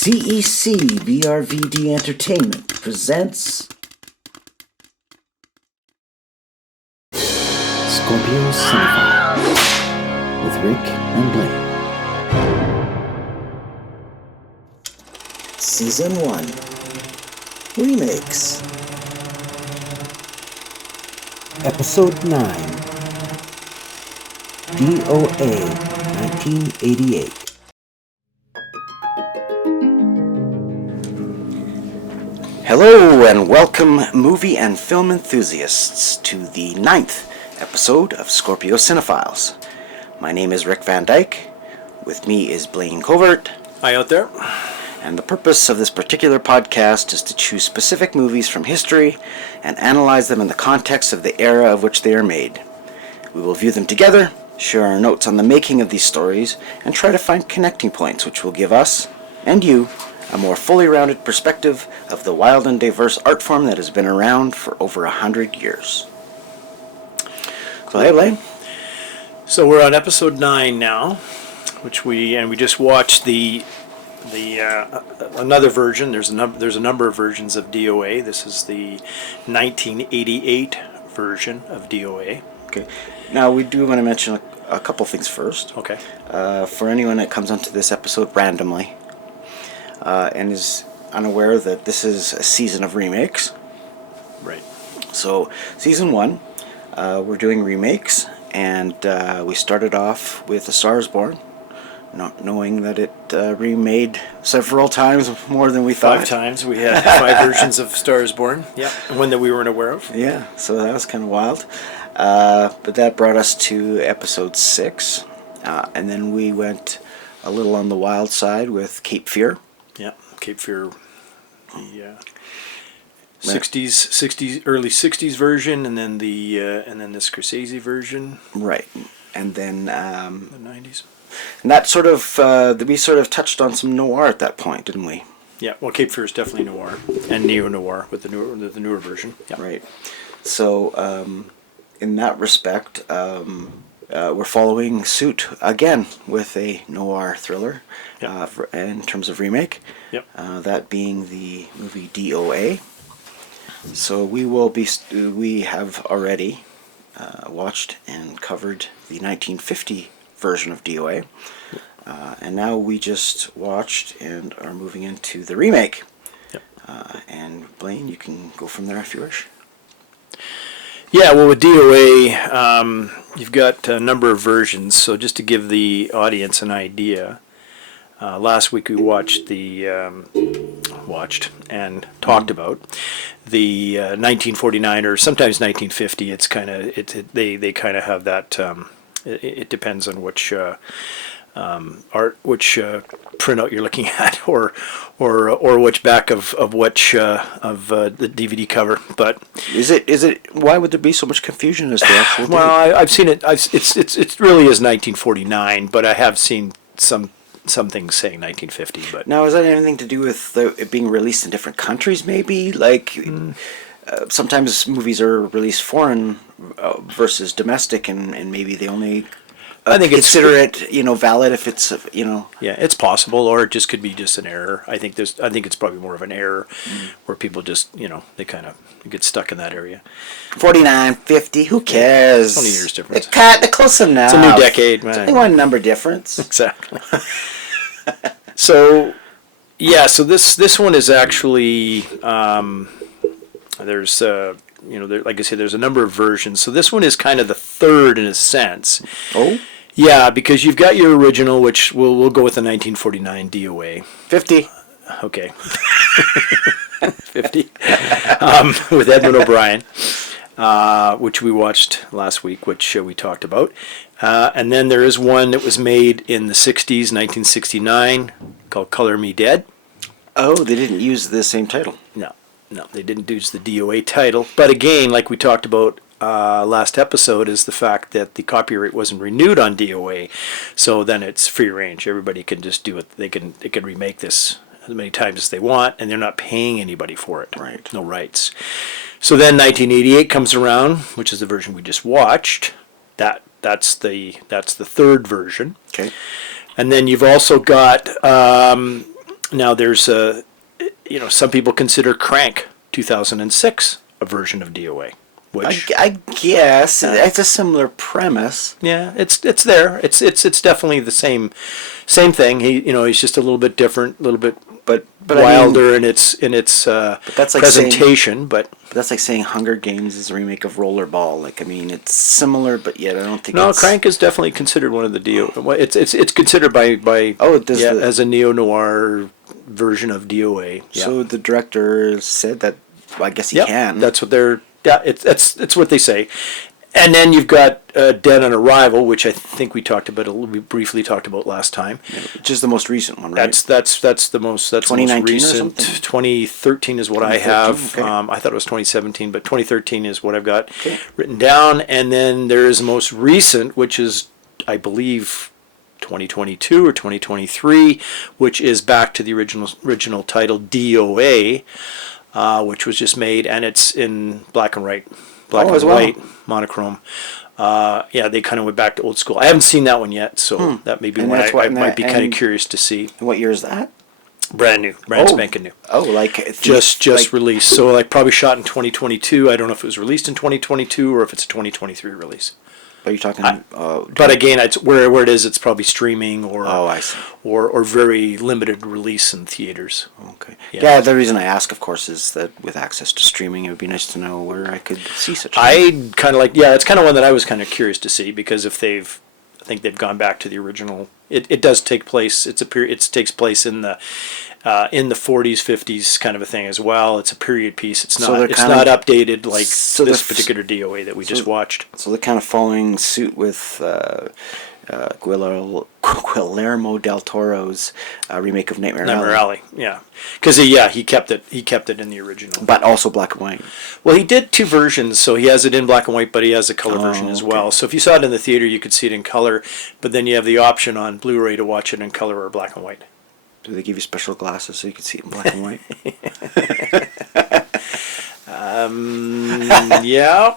CEC VRVD Entertainment presents Scorpio Cinephile with Rick and Blaine. Season 1 Remakes. Episode 9 DOA 1988. Hello and welcome, movie and film enthusiasts, to the 9th episode of Scorpio Cinephiles. My name is Rick Van Dyke. With me is Blaine Covert. Hi out there. And the purpose of this particular podcast is to choose specific movies from history and analyze them in the context of the era of which they are made. We will view them together, share our notes on the making of these stories, and try to find connecting points which will give us, and you, a more fully rounded perspective of the wild and diverse art form that has been around for over 100 years. So hey, Blaine. So we're on episode 9 now, which we just watched the another version. There's a number of versions of DOA. This is the 1988 version of DOA. Okay. Now we do want to mention a couple things first. Okay. For anyone that comes onto this episode randomly, and is unaware that this is a season of remakes. Right. So, season 1, we're doing remakes, and we started off with A Star is Born, not knowing that it remade several times more than we thought. 5 times. We had 5 versions of Star is Born. Yeah. One that we weren't aware of. Yeah, so that was kind of wild. But that brought us to episode 6, and then we went a little on the wild side with Cape Fear. Yeah, Cape Fear, the 60s, early 60s version, and then the Scorsese version. Right, and then the 90s. And that sort of we sort of touched on some noir at that point, didn't we? Yeah, well, Cape Fear is definitely noir and neo noir with the newer version. Yeah. Right. So in that respect, we're following suit again with a noir thriller. Yep. In terms of remake, Yep. That being the movie DOA. So we have already watched and covered the 1950 version of DOA, and now we just watched and are moving into the remake. Yep. And Blaine, you can go from there if you wish. Yeah, well, with DOA, you've got a number of versions. So just to give the audience an idea. Last week we watched and talked about the 1949 or sometimes 1950. It's kind of they kind of have that. It depends on which which printout you're looking at, or which back of which of the DVD cover. But is it? Why would there be so much confusion as to actual? Well, I've seen it. It really is 1949, but I have seen some things saying 1950. But now, is that anything to do with it being released in different countries? Maybe sometimes movies are released foreign versus domestic, and maybe they only I think consider it valid if it's Yeah, it's possible, or it just could be just an error. I think it's probably more of an error where people just they kind of get stuck in that area. 49, 50, who cares? 20 years difference. They're close enough. It's a new decade, man. It's only one number difference. Exactly. So this one is actually there's like I said, there's a number of versions. So this one is kind of the third in a sense. Oh. Yeah, because you've got your original, which we'll go with the 1949 DOA. 50. Okay. 50. With Edmund O'Brien, which we watched last week, which we talked about. And then there is one that was made in the 60s, 1969, called Color Me Dead. Oh, they didn't use the same title. No, they didn't use the DOA title. But again, like we talked about last episode, is the fact that the copyright wasn't renewed on DOA. So then it's free range. Everybody can just do it. They can remake this as many times as they want, and they're not paying anybody for it. Right. No rights. So then 1988 comes around, which is the version we just watched. That's the third version. Okay. And then you've also got Now there's some people consider Crank 2006 a version of DOA, which I guess it's a similar premise. yeah, it's there. It's definitely the same thing. He's just a little bit different, a little bit But wilder in its that's like presentation. But that's like saying Hunger Games is a remake of Rollerball. Like, I mean, it's similar, but yet I don't think. no, it's... Crank is definitely considered one of the It's considered by as a neo noir version of DOA. Yeah. So the director said that. Well, I guess he Yep, can. that's what they're. Yeah, it's what they say. And then you've got Dead on Arrival, which I think we briefly talked about last time. Which is the most recent one, right? That's the most 2019 or recent. something? 2013 is what I have. Okay. I thought it was 2017, but 2013 is what I've got Okay. written down. And then there is the most recent, which is, I believe, 2022 or 2023, which is back to the original title DOA, which was just made, and it's in black and white. As well. White, monochrome. They kind of went back to old school. I haven't seen that one yet, so that may be And one that's I might be kind of curious to see. And what year is that? Brand new, spanking new. Oh, like Just like, released. So like probably shot in 2022. I don't know if it was released in 2022 or if it's a 2023 release. Are you talking? But again, it's where it is. It's probably streaming or I see. or very limited release in theaters. Okay. Yeah. Yeah. The reason I ask, of course, is that with access to streaming, it would be nice to know where I could see such. I kind of it's kind of one that I was kind of curious to see because I think they've gone back to the original. It does take place. It's a period. It takes place in the 40s, 50s kind of a thing as well. It's a period piece. It's So not. they're It's kind not of- updated like so this they're particular DOA that we just watched. So they're kind of following suit with Guillermo del Toro's remake of Nightmare Nightmare Alley, Alley, yeah, because he kept it. He kept it in the original. but also black and white. Well, he did two versions, so he has it in black and white, but he has a color version as okay. well. So if you saw it in the theater, you could see it in color, but then you have the option on Blu-ray to watch it in color or black and white. Do they give you special glasses so you can see it in black and white? Yeah.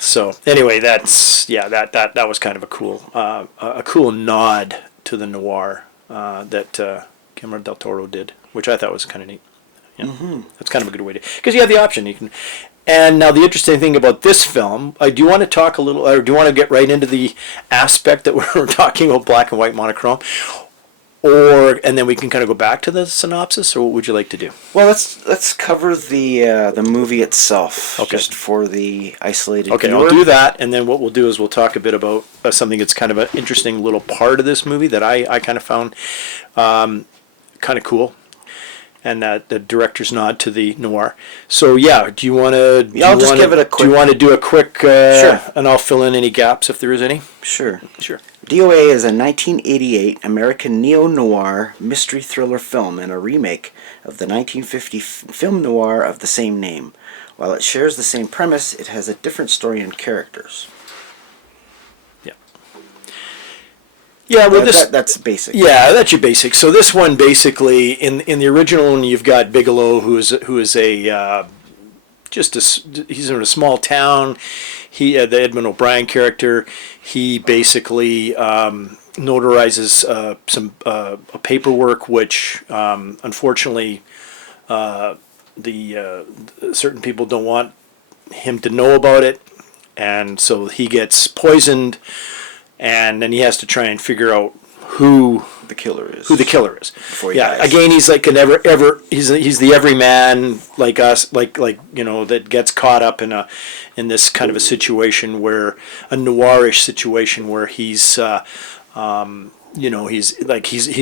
So anyway, that was kind of a cool nod to the noir that Guillermo del Toro did, which I thought was kind of neat. Yeah, That's kind of a good way to, because you have the option. You can. And now the interesting thing about this film, do you want to talk a little, or do you want to get right into the aspect that we're talking about, black and white monochrome, and then we can kind of go back to the synopsis, or what would you like to do? Well, let's cover the movie itself, Okay. just for the isolated Okay, viewer. I'll do that, and then what we'll do is we'll talk a bit about something that's kind of an interesting little part of this movie that I kind of found kind of cool, and the director's nod to the noir. So yeah, do you want to? Yeah, I'll just give it a quick. Do you want to do a quick? Sure. And I'll fill in any gaps if there is any. Sure. Sure. DOA is a 1988 American neo-noir mystery thriller film and a remake of the 1950 film noir of the same name. While it shares the same premise, it has a different story and characters. Yeah. Yeah. Well, That's basic. Yeah, that's your basic. So this one basically, in the original one, you've got Bigelow, who is a he's in a small town. The Edmund O'Brien character, he basically notarizes some paperwork, which unfortunately the certain people don't want him to know about it, and so he gets poisoned, and then he has to try and figure out who The killer is. the killer is. Before he Yeah, dies. again, he's like he's the everyman like us, like that gets caught up in this kind of a situation where a noirish situation where he's he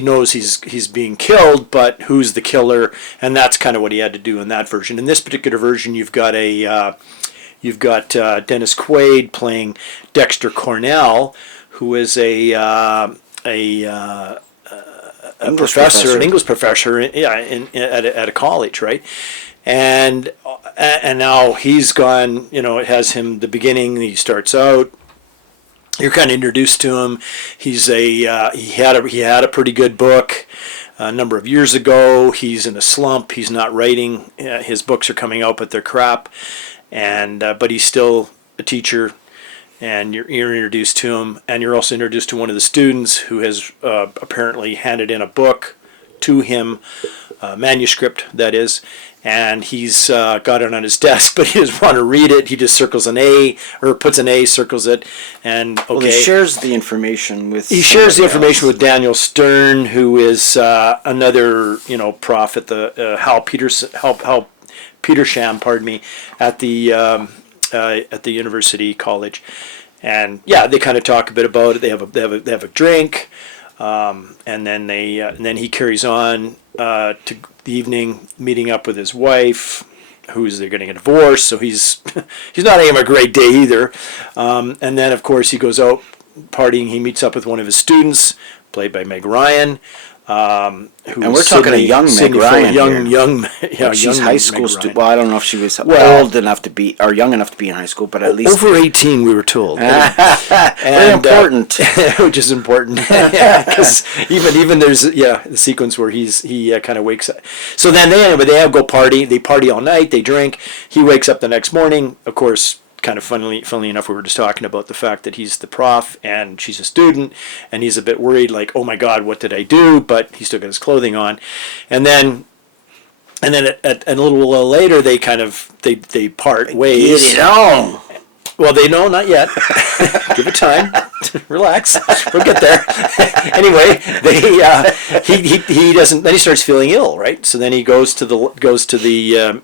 knows he's being killed, but who's the killer? And that's kind of what he had to do in that version. In this particular version, you've got Dennis Quaid playing Dexter Cornell, who is an English professor at a college, right? And now he's gone. It has him. The beginning, he starts out. You're kind of introduced to him. He had a pretty good book a number of years ago. He's in a slump. He's not writing. His books are coming out, but they're crap. And but he's still a teacher. and you're introduced to him, and you're also introduced to one of the students who has apparently handed in a book to him, manuscript that is, and he's got it on his desk, but he doesn't want to read it. He just circles an A, or puts an A, circles it, and okay. Well, he shares the information with. He shares the somebody information else. with Daniel Stern, who is another, prof at the Hal Petersham, pardon me, at the University College, and yeah, they kind of talk a bit about it. They have a drink, and then he carries on to the evening, meeting up with his wife, they're getting a divorce. So he's not having a great day either, and then of course he goes out partying. He meets up with one of his students, played by Meg Ryan. And we're talking a young Meg Ryan young, she's high school student. Well, I don't know if she was old enough to be or young enough to be in high school, but at least over 18, we were told. Very important, which is important because even there's the sequence where he kind of wakes up. So then they go party. They party all night. They drink. He wakes up the next morning. Of course, kind of funnily enough, we were just talking about the fact that he's the prof and she's a student, and he's a bit worried, like, oh my God, what did I do? But he's still got his clothing on, and then a little while later, they part ways. Get it on. Well, they know not yet. Give it time. Relax. We'll get there. Anyway, he doesn't. Then he starts feeling ill, right? So then he goes to the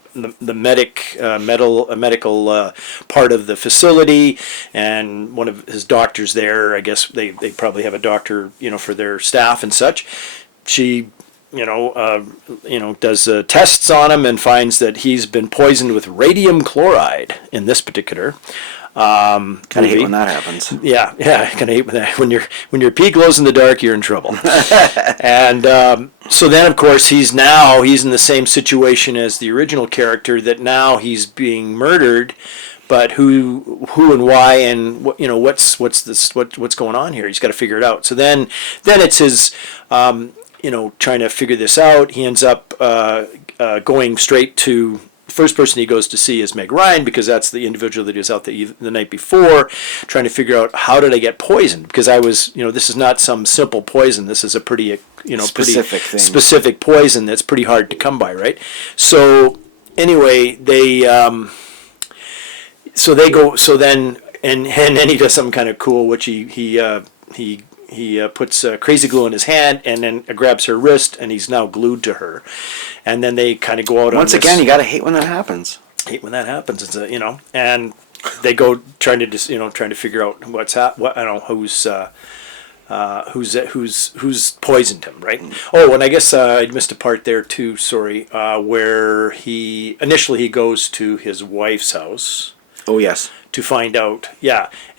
medical part of the facility, and one of his doctors there. I guess they probably have a doctor, for their staff and such. She does tests on him and finds that he's been poisoned with radium chloride in this particular. Kind of hate when that happens. Yeah, kind of hate when that. When your pea glows in the dark, you're in trouble. And so then, of course, he's in the same situation as the original character. That now he's being murdered, but who and why and what's going on here? He's got to figure it out. So then it's his. Trying to figure this out. He ends up going straight to the first person he goes to see is Meg Ryan, because that's the individual that he was out the night before, trying to figure out how did I get poisoned, because I was, this is not some simple poison. This is a pretty, specific poison that's pretty hard to come by, right? So anyway, then he does something kind of cool, which he puts crazy glue in his hand and then grabs her wrist, and he's now glued to her. And then they kind of go out. Once again, you gotta hate when that happens. Hate when that happens. It's and they go trying to figure out who's poisoned him, right? Oh, and I guess I missed a part there too. Sorry, where he initially goes to his wife's house. Oh yes. To find out,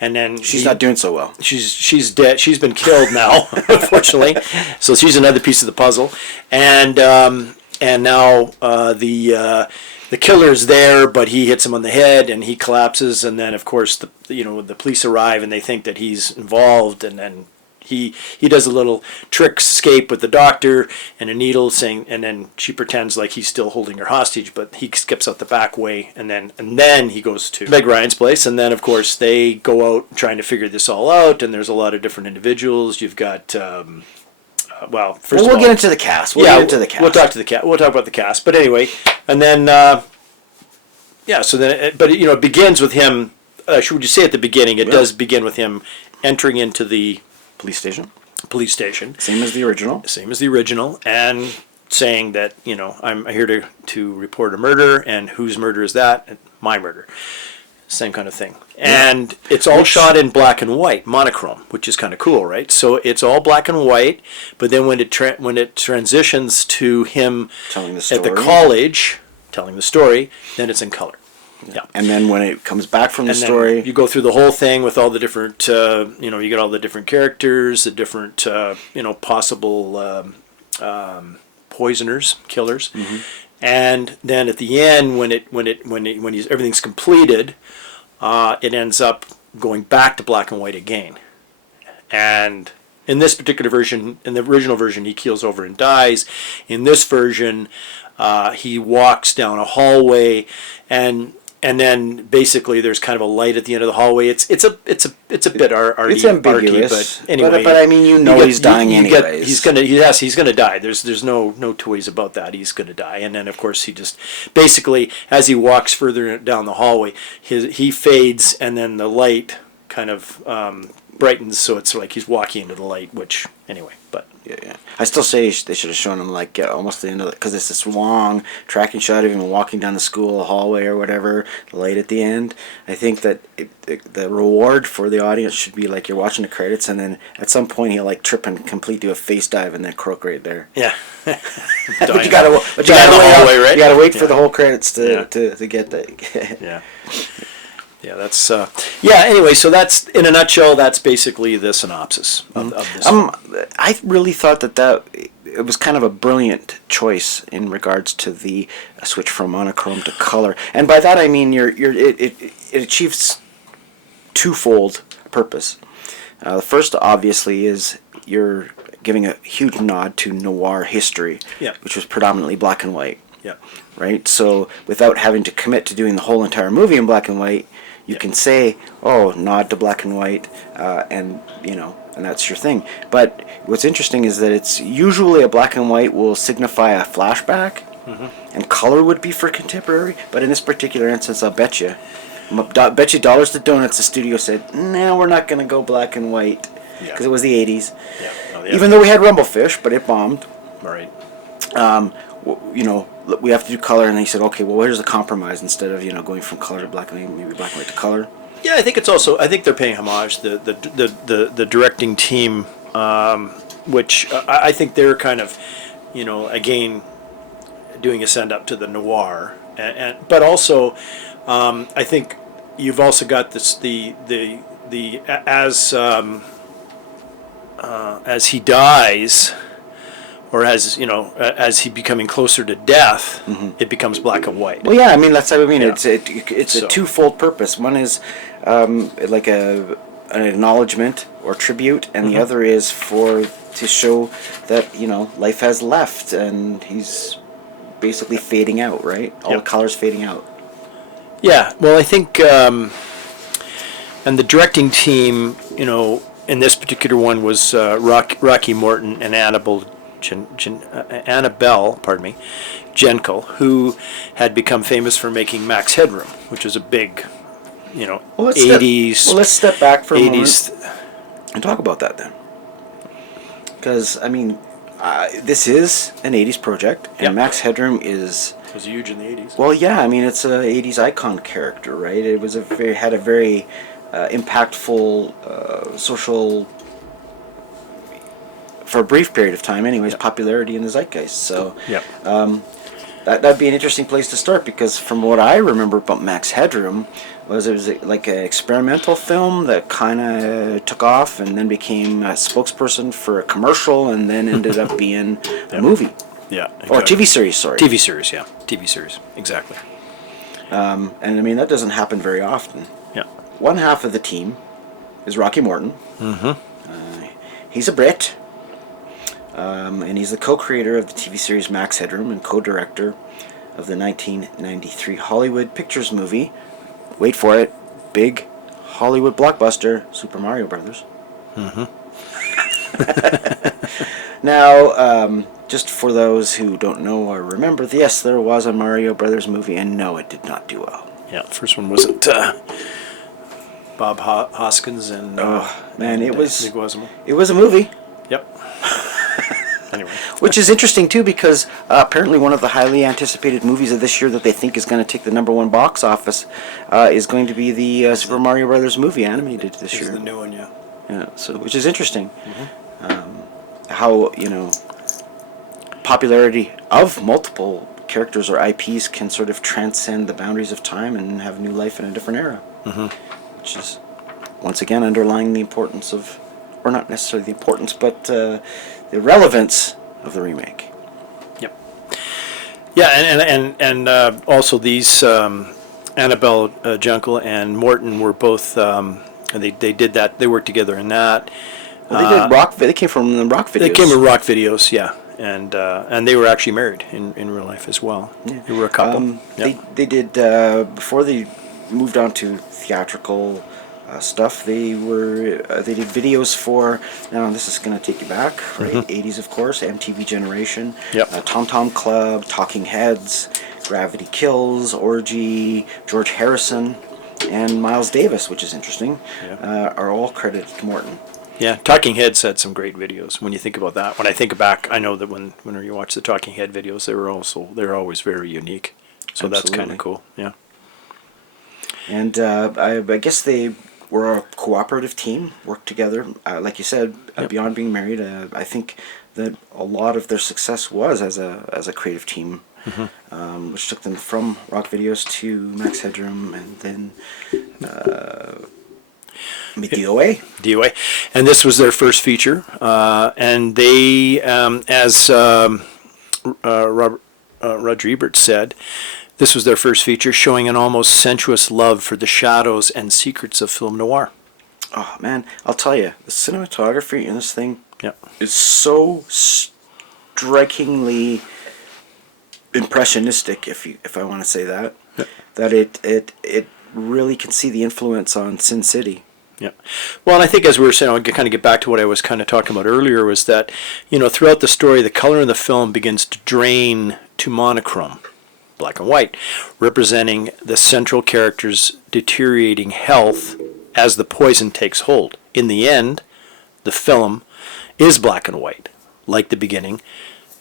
and then she's not doing so well. She's dead. She's been killed now, unfortunately. So she's another piece of the puzzle, and now the killer's there, but he hits him on the head and he collapses, and then of course the police arrive and they think that he's involved, and then he does a little trick escape with the doctor and a needle, and then she pretends like he's still holding her hostage, but he skips out the back way, and then he goes to Meg Ryan's place, and then of course they go out trying to figure this all out, and there's a lot of different individuals. You've got we'll get into the cast. We'll talk about the cast, but anyway, and then it begins with him. Would you say at the beginning? It does begin with him entering into the police station. Same as the original, and saying that, I'm here to report a murder, and whose murder is that? My murder. Same kind of thing. And it's all shot in black and white, monochrome, which is kind of cool, right? So it's all black and white, but then when it transitions to him at the college telling the story, then it's in color. Yeah. And then when it comes back from the story, you go through the whole thing with all the different, you get all the different characters, the different, possible poisoners, killers, and then at the end, when everything's completed, it ends up going back to black and white again. And in this particular version, in the original version, he keels over and dies. In this version, he walks down a hallway, and and then basically there's kind of a light at the end of the hallway. It's a bit arty, It's ambiguous, but anyway. but I mean, he's dying anyways. He's gonna die. There's no two ways about that. He's gonna die, and then of course he just basically, as he walks further down the hallway, he fades, and then the light kind of brightens, so it's like he's walking into the light. Which anyway, but. Yeah. I still say they should have shown him like almost the end of it, because it's this long tracking shot of him walking down the school hallway or whatever, the light at the end. I think that the reward for the audience should be like you're watching the credits, and then at some point he'll like trip and completely do a face dive and then croak right there. Yeah. But you gotta right? You gotta wait for the whole credits to get that. Yeah. Yeah, that's anyway, so that's, in a nutshell, that's basically the synopsis of this. I really thought that it was kind of a brilliant choice in regards to the switch from monochrome to color, and by that I mean it achieves twofold purpose. The first, obviously, is you're giving a huge nod to noir history, which was predominantly black and white. Yeah. Right. So without having to commit to doing the whole entire movie in black and white, you can say, "Oh, nod to black and white," and that's your thing. But what's interesting is that it's usually a black and white will signify a flashback, and color would be for contemporary. But in this particular instance, I'll bet you dollars to donuts, the studio said, "No, we're not going to go black and white," because it was the '80s. Yeah. Oh, yeah. Even though we had Rumblefish, but it bombed. Right. We have to do color, and they said, okay, well, here's the compromise. Instead of going from color to black and white, maybe black and white to color. Yeah, I think they're paying homage. The directing team, which I think they're kind of, again, doing a send up to the noir, but also, I think you've also got this as he dies, or as he becoming closer to death, it becomes black and white. Well, yeah, I mean that's what I mean. Yeah. It's a twofold purpose. One is like an acknowledgement or tribute, and the other is to show that life has left, and he's basically fading out. Right, all the colors fading out. Yeah. Well, I think, and the directing team, in this particular one was Rocky Morton and Annabelle Jankel, who had become famous for making Max Headroom, which was a big, 80s. Let's step back for a 80s moment and talk about that then. Because, I mean, this is an 80s project, and Max Headroom was huge in the 80s. Well, yeah, I mean, it's a 80s icon character, right? It was had a very impactful social, for a brief period of time anyways, popularity in the zeitgeist. So that'd be an interesting place to start, because from what I remember about Max Headroom it was like an experimental film that kind of took off and then became a spokesperson for a commercial and then ended up being a movie. Yeah. Or a TV series, sorry. TV series, yeah. TV series, exactly. And I mean, that doesn't happen very often. Yeah. One half of the team is Rocky Morton. He's a Brit. And he's the co-creator of the TV series Max Headroom and co-director of the 1993 Hollywood Pictures movie. Wait for it, big Hollywood blockbuster, Super Mario Brothers. Now, just for those who don't know or remember, yes, there was a Mario Brothers movie, and no, it did not do well. Yeah, the first one wasn't Bob Hoskins and it was Nick Wassamo. It was a movie. Yep. Anyway, which is interesting too, because apparently one of the highly anticipated movies of this year that they think is going to take the #1 box office is going to be the Super Mario Brothers movie animated this year. The new one, yeah. Yeah, so which is interesting. How popularity of multiple characters or IPs can sort of transcend the boundaries of time and have new life in a different era. Which is once again underlying the importance of, or not necessarily the importance, but the relevance of the remake. Yep. Yeah, and also these Annabelle Jankel and Morton were both. They did that. They worked together in that. Well, they did rock. They came from the rock videos. They came from rock videos, yeah. and they were actually married in real life as well. Yeah. They were a couple. They did before they moved on to theatrical stuff. They did videos for. Now this is going to take you back, right? 80s, of course. MTV Generation. Yep. Tom Tom Club, Talking Heads, Gravity Kills, Orgy, George Harrison, and Miles Davis, which is interesting. Yeah. Are all credited to Morton. Yeah, Talking Heads had some great videos. When you think about that, when I think back, I know that whenever you watch the Talking Head videos, they're always very unique. So that's kind of cool. Yeah. And I guess they were a cooperative team, worked together. Like you said, beyond being married, I think that a lot of their success was as a creative team, which took them from Rock Videos to Max Headroom, and then DOA. DOA. And this was their first feature. And they, as Roger Ebert said, this was their first feature, showing an almost sensuous love for the shadows and secrets of film noir. Oh man, I'll tell you, the cinematography in this thing Yeah. is so strikingly impressionistic, if I want to say that, that it really can see the influence on Sin City. Yeah. Well, and I think as we were saying, I'll kind of get back to what I was kind of talking about earlier, was that, throughout the story, the color in the film begins to drain to monochrome, black and white, representing the central character's deteriorating health as the poison takes hold. In the end, the film is black and white, like the beginning,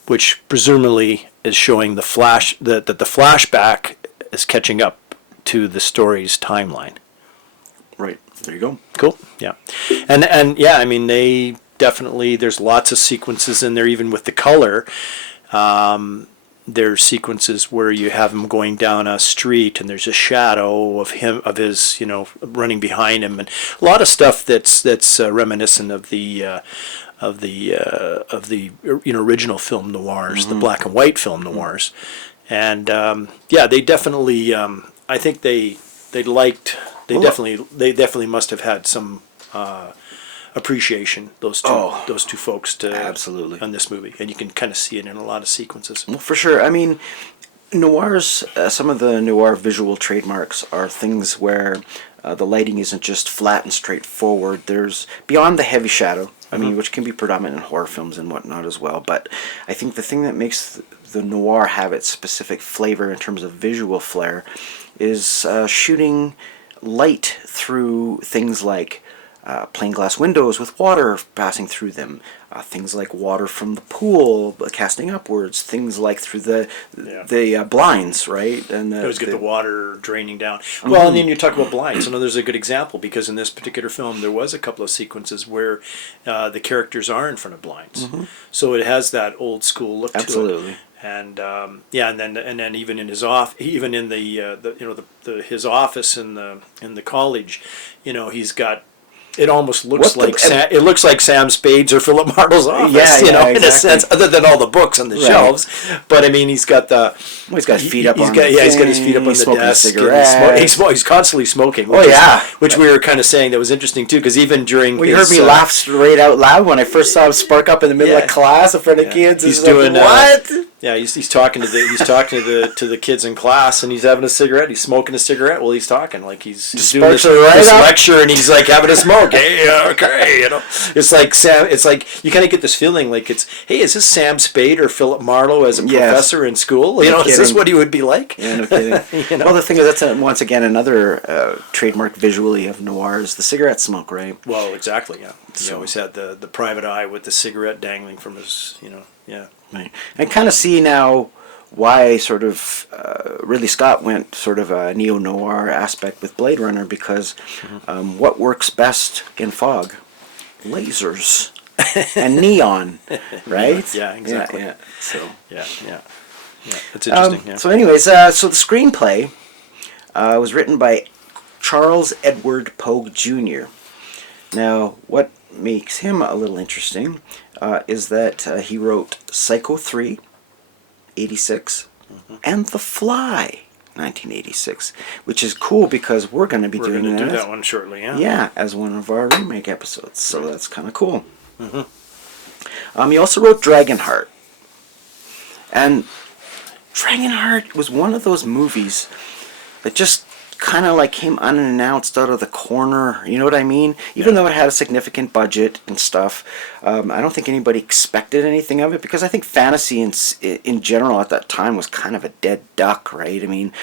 which presumably is showing that the flashback is catching up to the story's timeline. Right. There you go. Cool. Yeah. And yeah, I mean, they definitely, there's lots of sequences in there, even with the color. There's sequences where you have him going down a street and there's a shadow of his running behind him, and a lot of stuff that's reminiscent of the original film noirs, the black and white film noirs. And yeah, they definitely, I think they definitely must have had some appreciation, those two folks, absolutely, on this movie, and you can kind of see it in a lot of sequences. Well, for sure. I mean, noirs. Some of the noir visual trademarks are things where the lighting isn't just flat and straightforward. There's beyond the heavy shadow. I mean, which can be predominant in horror films and whatnot as well. But I think the thing that makes the noir have its specific flavor in terms of visual flair is shooting light through things like plain glass windows with water passing through them, things like water from the pool casting upwards, things like through the blinds, right? And you always get the water draining down. Well, and then you talk about blinds. There's a good example, because in this particular film there was a couple of sequences where the characters are in front of blinds, so it has that old school look to it. Absolutely. And yeah, and then even in his his office in the college, he's got. It almost looks like Sam Spade's or Philip Marlowe's office, exactly. in a sense, other than all the books on the shelves. But I mean, he's got his feet up. He's got his feet up on the desk. He's constantly smoking. Which we were kind of saying that was interesting too, because even during you heard me laugh straight out loud when I first saw him spark up in the middle of class in front of kids. He's doing what? Yeah, he's talking to the kids in class, and he's having a cigarette. He's smoking a cigarette while he's talking, like he's doing this lecture, and he's like having a smoke. Hey, okay, it's like Sam. It's like you kind of get this feeling like is this Sam Spade or Philip Marlowe as a professor in school? Is this what he would be like? Yeah, no kidding. Well, the thing is, that's once again another trademark visually of noir is the cigarette smoke, right? Well, exactly. Yeah, he always had the private eye with the cigarette dangling from his, yeah. Right. I kind of see now why sort of Ridley Scott went sort of a neo-noir aspect with Blade Runner, because what works best in fog? Lasers and neon, right? Yeah, exactly. Yeah. So yeah, it's interesting. So anyways, so the screenplay was written by Charles Edward Pogue Jr. Now, what makes him a little interesting is that he wrote Psycho 3, 86, and The Fly, 1986, which is cool because we're going to be doing that one shortly, yeah. Yeah, as one of our remake episodes, so that's kind of cool. He also wrote Dragonheart, And Dragonheart was one of those movies that just kind of like came unannounced out of the corner. You know what I mean? Even though it had a significant budget and stuff, I don't think anybody expected anything of it, because I think fantasy in general at that time was kind of a dead duck, right? I mean,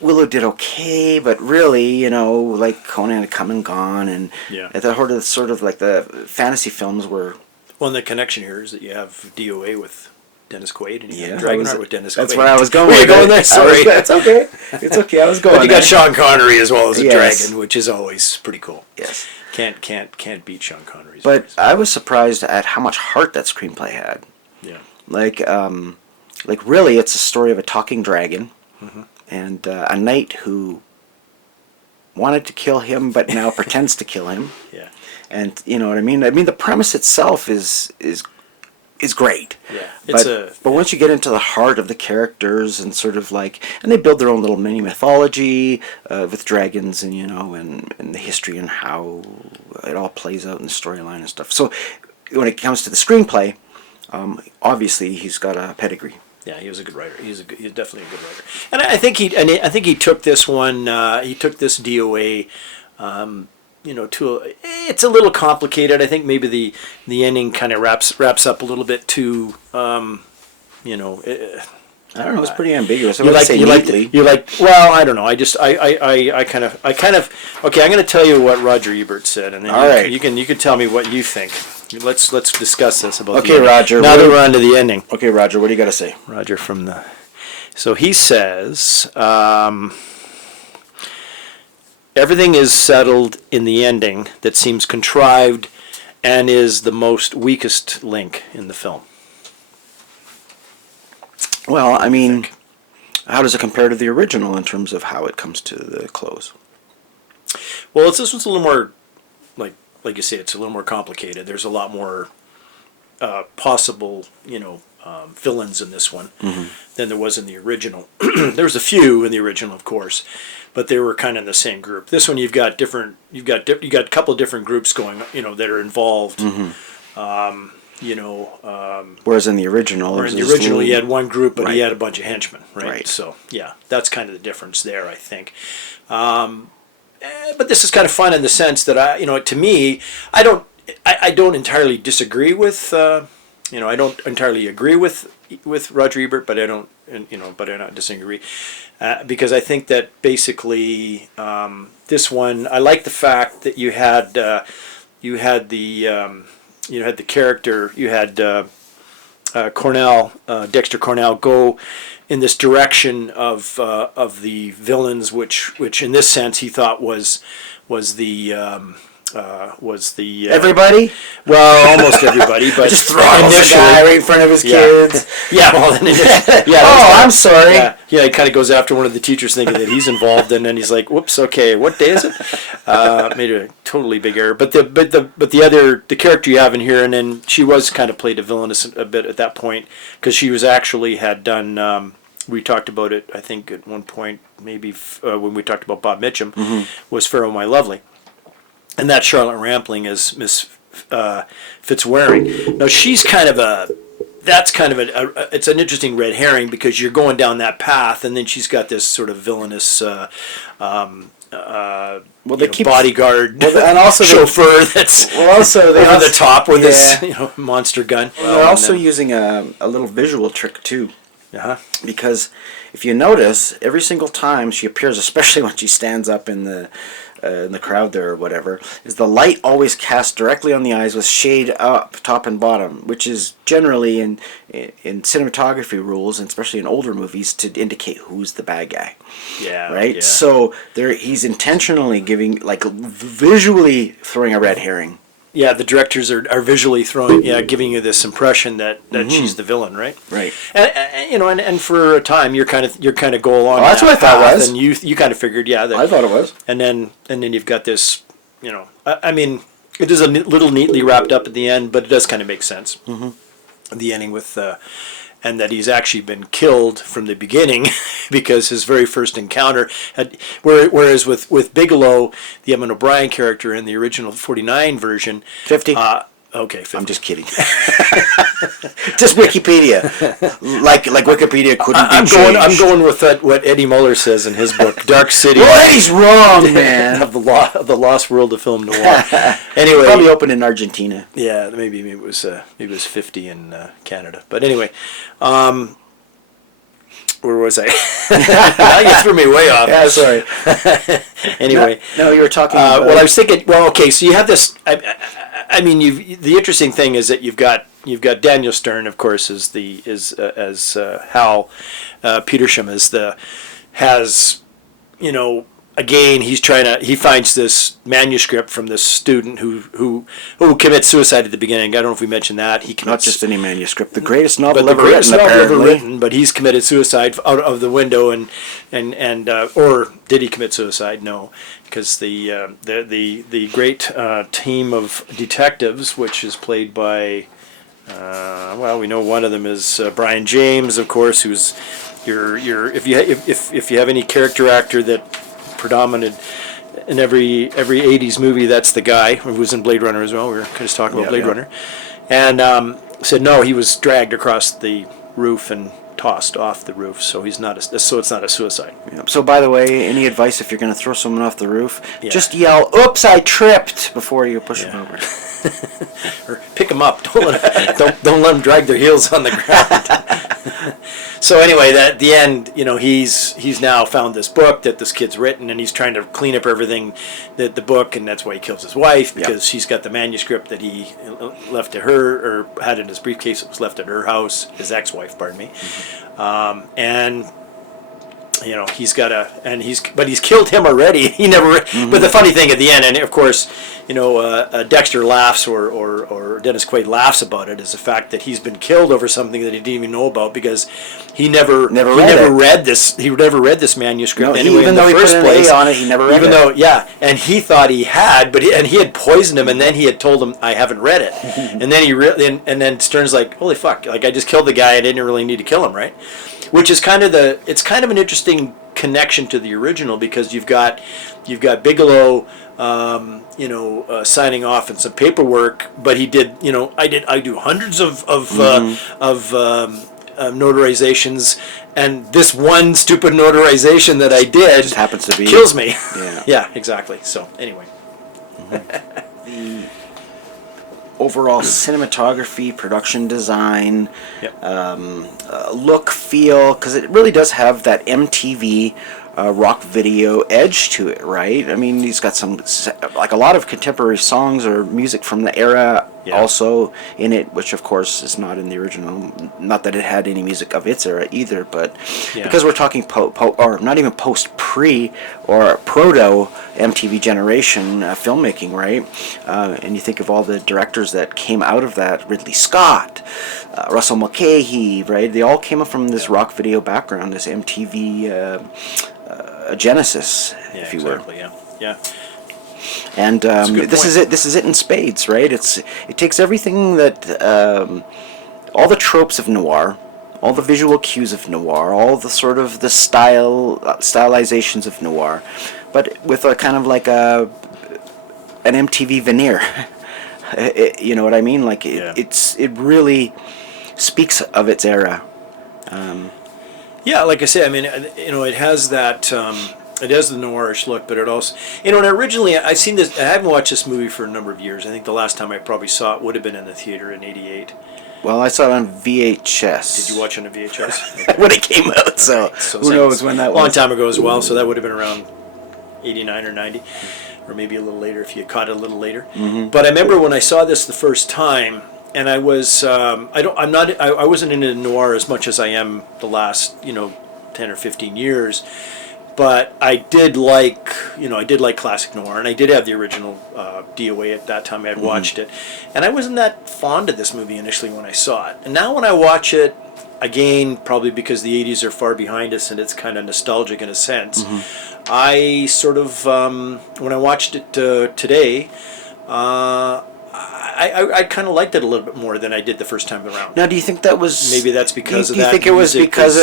Willow did okay, but really, you know, like Conan had come and gone, and Yeah. at the heart of sort of like the fantasy films were. Well, and the connection here is that you have DOA with Dennis Quaid, and you have that was- Dragonheart with Dennis Quaid. That's where I was going. Where you with going it. there? Sorry. It's okay. It's okay. I was going. But you got there. Sean Connery as well as a Yes. dragon, which is always pretty cool. Yes. Can't beat Sean Connery's But voice. I was surprised at how much heart that screenplay had. Yeah. Like really, it's a story of a talking dragon and a knight who wanted to kill him, but now pretends to kill him. Yeah. And you know what I mean? I mean, the premise itself is great. Yeah. But once you get into the heart of the characters and sort of like, and they build their own little mini mythology with dragons and, you know, and the history and how it all plays out in the storyline and stuff. So when it comes to the screenplay, obviously he's got a pedigree. Yeah, he was a good writer. He's definitely a good writer. And I think he took this one. He took this DOA. You know, it's a little complicated. I think maybe the ending kind of wraps up a little bit too. You know, I don't know. It's pretty ambiguous. I you would like say you neatly. like. Well, I don't know. I kind of. Okay, I'm going to tell you what Roger Ebert said, and then All right. you can tell me what you think. Let's discuss this about. Okay, the ending. Roger, Now what- that we're on to the ending. Okay, Roger, what do you got to say? Roger from the. So he says, everything is settled in the ending that seems contrived and is the most weakest link in the film. Well, I mean, how does it compare to the original in terms of how it comes to the close? Well, this one's a little more, like you say, it's a little more complicated. There's a lot more possible, you know, villains in this one than there was in the original. There was a few in the original, of course, but they were kind of in the same group. This one, you've got a couple of different groups going, you know, that are involved. You know, Whereas in the original, or there's in the this original, he little- had one group, but Right. he had a bunch of henchmen, right? Right. So yeah, that's kind of the difference there, I think. But this is kind of fun in the sense that to me, I don't entirely disagree with, I don't entirely agree with Roger Ebert, but I don't, but I don't disagree, because I think that basically this one, I like the fact that you had the character, you had Dexter Cornell go in this direction of the villains, which in this sense he thought was the Everybody? well, almost everybody, but Just throws the guy right in front of his kids. Yeah, well, then I'm sorry. Yeah, he kind of goes after one of the teachers, thinking that he's involved, and then he's like, "Whoops, okay, what day is it?" Made a totally big error. But the character you have in here, and then she was kind of played a villainous a bit at that point, because she was actually had done. We talked about it, I think, at one point, maybe when we talked about Bob Mitchum, was Pharaoh My Lovely. And that's Charlotte Rampling as Miss Fitzwaring. Now she's kind of it's an interesting red herring, because you're going down that path, and then she's got this sort of villainous bodyguard and also chauffeur that's also they over also, the top with yeah. his monster gun. They're also using a little visual trick too, Uh-huh. because if you notice, every single time she appears, especially when she stands up in the crowd there or whatever, is the light always cast directly on the eyes with shade up top and bottom, which is generally in cinematography rules, and especially in older movies, to indicate who's the bad guy. Yeah. Right? Yeah. So he's intentionally visually throwing a red herring. Yeah, the directors are visually giving you this impression that she's the villain, right? Right. And for a time you're kind of go along. Well, that's that what I thought path, it was. and you kind of figured, yeah, that, I thought it was. and then you've got this, I mean, it is a little neatly wrapped up at the end, but it does kind of make sense. Mm-hmm. The ending with, and that he's actually been killed from the beginning because his very first encounter had, whereas with Bigelow, the Evan O'Brien character in the original 49 version, 50. Okay, 50. I'm just kidding. Just Wikipedia. Like Wikipedia couldn't be changed. I'm going with what Eddie Muller says in his book, Dark City. Well, Eddie's wrong, man. of the lost world of film noir. Anyway, Probably opened in Argentina. yeah, maybe it was 50 in Canada. But anyway, where was I? Now you threw me way off. Yeah, sorry. Anyway, No, you were talking about... well, I was thinking. Well, okay, so you have this. I mean, the interesting thing is that you've got Daniel Stern, of course, as Hal Petersham has again, he finds this manuscript from this student who commits suicide at the beginning. I don't know if we mentioned that. He commits, Not just any manuscript. The greatest novel but the ever greatest written, novel ever apparently. written. But he's committed suicide out of the window, and or did he commit suicide? No, because the great team of detectives, which is played by well, we know one of them is Brian James, of course, who's if you have any character actor that predominated in every 80s movie, that's the guy who was in Blade Runner as well. We were just talking about Blade Runner. And said no, he was dragged across the roof and tossed off the roof, so it's not a suicide. Yeah. So, by the way, any advice if you're going to throw someone off the roof? Yeah. Just yell, "Oops, I tripped," before you push them over. Or pick them up. Don't let them drag their heels on the ground. So anyway, at the end, he's now found this book that this kid's written, and he's trying to clean up everything that the book, and that's why he kills his wife, because she's got the manuscript that he left to her, or had in his briefcase. It was left at her house, his ex-wife, pardon me. Mm-hmm. And but he's killed him already. He never. Mm-hmm. But the funny thing at the end, and of course, Dexter laughs, or Dennis Quaid laughs about it, is the fact that he's been killed over something that he didn't even know about, because he never read this manuscript. No, anyway, even though he put an A on it, he never read it. And he thought he had, and he had poisoned him, and then he had told him, "I haven't read it," and then and then Stern's like, "Holy fuck! Like, I just killed the guy. I didn't really need to kill him, right?" Which is kind of an interesting connection to the original, because you've got Bigelow, signing off and some paperwork, but he did, I do hundreds of notarizations, and this one stupid notarization that I did just happens to be kills me. Yeah, yeah, exactly. So anyway. The overall cinematography, production design, look, feel, because it really does have that MTV rock video edge to it, right? I mean, he's got like a lot of contemporary songs or music from the era also in it, which of course is not in the original. Not that it had any music of its era either, but because we're talking or not even pre or proto MTV generation filmmaking, right? And you think of all the directors that came out of that: Ridley Scott, Russell Mulcahy, right? They all came up from this rock video background, this MTV genesis, if you will. Yeah. And this is it in spades, right? It takes everything that all the tropes of noir, all the visual cues of noir, all the sort of the stylizations of noir, but with a kind of like an MTV veneer. You know what I mean? Like it really speaks of its era. Yeah, like I say, I mean, it has that. It has the noirish look, but it also, and originally I've seen this. I haven't watched this movie for a number of years. I think the last time I probably saw it would have been in the theater in '88. Well, I saw it on VHS. Did you watch it on a VHS? Okay. When it came out, so who knows when that was. A long time ago as well, so that would have been around 89 or 90, or maybe a little later if you caught it a little later. Mm-hmm. But I remember when I saw this the first time, and I was I wasn't into noir as much as I am the last 10 or 15 years. But I did like classic noir, and I did have the original DOA at that time. I had watched it, and I wasn't that fond of this movie initially when I saw it. And now when I watch it again, probably because the '80s are far behind us and it's kind of nostalgic in a sense, I sort of when I watched it today. I kind of liked it a little bit more than I did the first time around. Now, do you think that was... Maybe that's because of that. Do you think it was because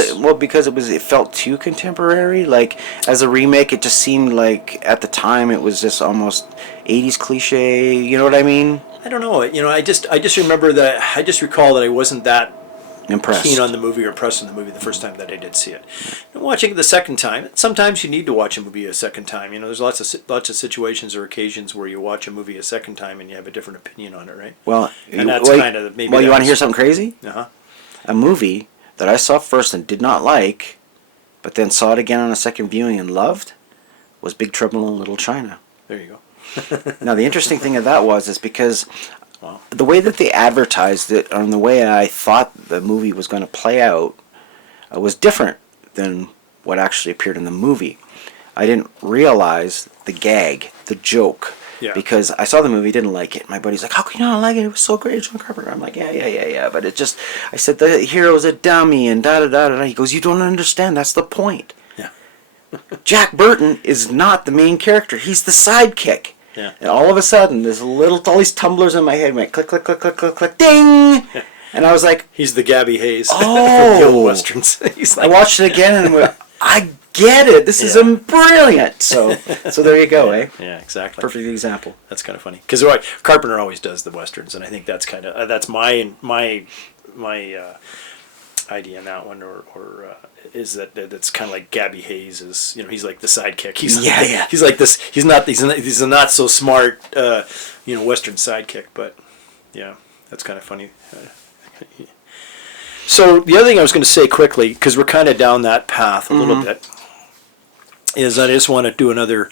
it felt too contemporary? Like, as a remake, it just seemed like, at the time, it was just almost 80s cliche, you know what I mean? I don't know. I just remember that. I just recall that I wasn't that Impressed. keen on the movie or impressed in the movie the first time that I did see it. And watching it the second time, sometimes you need to watch a movie a second time. There's lots of situations or occasions where you watch a movie a second time and you have a different opinion on it, right? Well, and that's kind of maybe. Well, you want to hear something crazy? Uh-huh. A movie that I saw first and did not like, but then saw it again on a second viewing and loved, was Big Trouble in Little China. There you go. Now, the interesting thing of that is because Wow. the way that they advertised it and the way I thought the movie was going to play out was different than what actually appeared in the movie. I didn't realize the gag, the joke, because I saw the movie, didn't like it. My buddy's like, "How can you not like it? It was so great, John Carpenter." I'm like, yeah. But it just, I said, the hero's a dummy and da-da-da-da. He goes, "You don't understand. That's the point." Yeah. Jack Burton is not the main character. He's the sidekick. Yeah. And all of a sudden, all these tumblers in my head went click, click, click, click, click, click, ding! And I was like, He's the Gabby Hayes from oh! Guild Westerns. He's I watched it again and went, I get it. This is brilliant. So there you go, eh? Yeah, exactly. Perfect example. That's kind of funny because Carpenter always does the westerns, and I think that's kind of that's my idea in that one, or is that's kind of like Gabby Hayes is. He's like the sidekick. He's like this. He's a not so smart western sidekick, but yeah, that's kind of funny. So the other thing I was going to say quickly, because we're kind of down that path a little bit, is I just want to do another.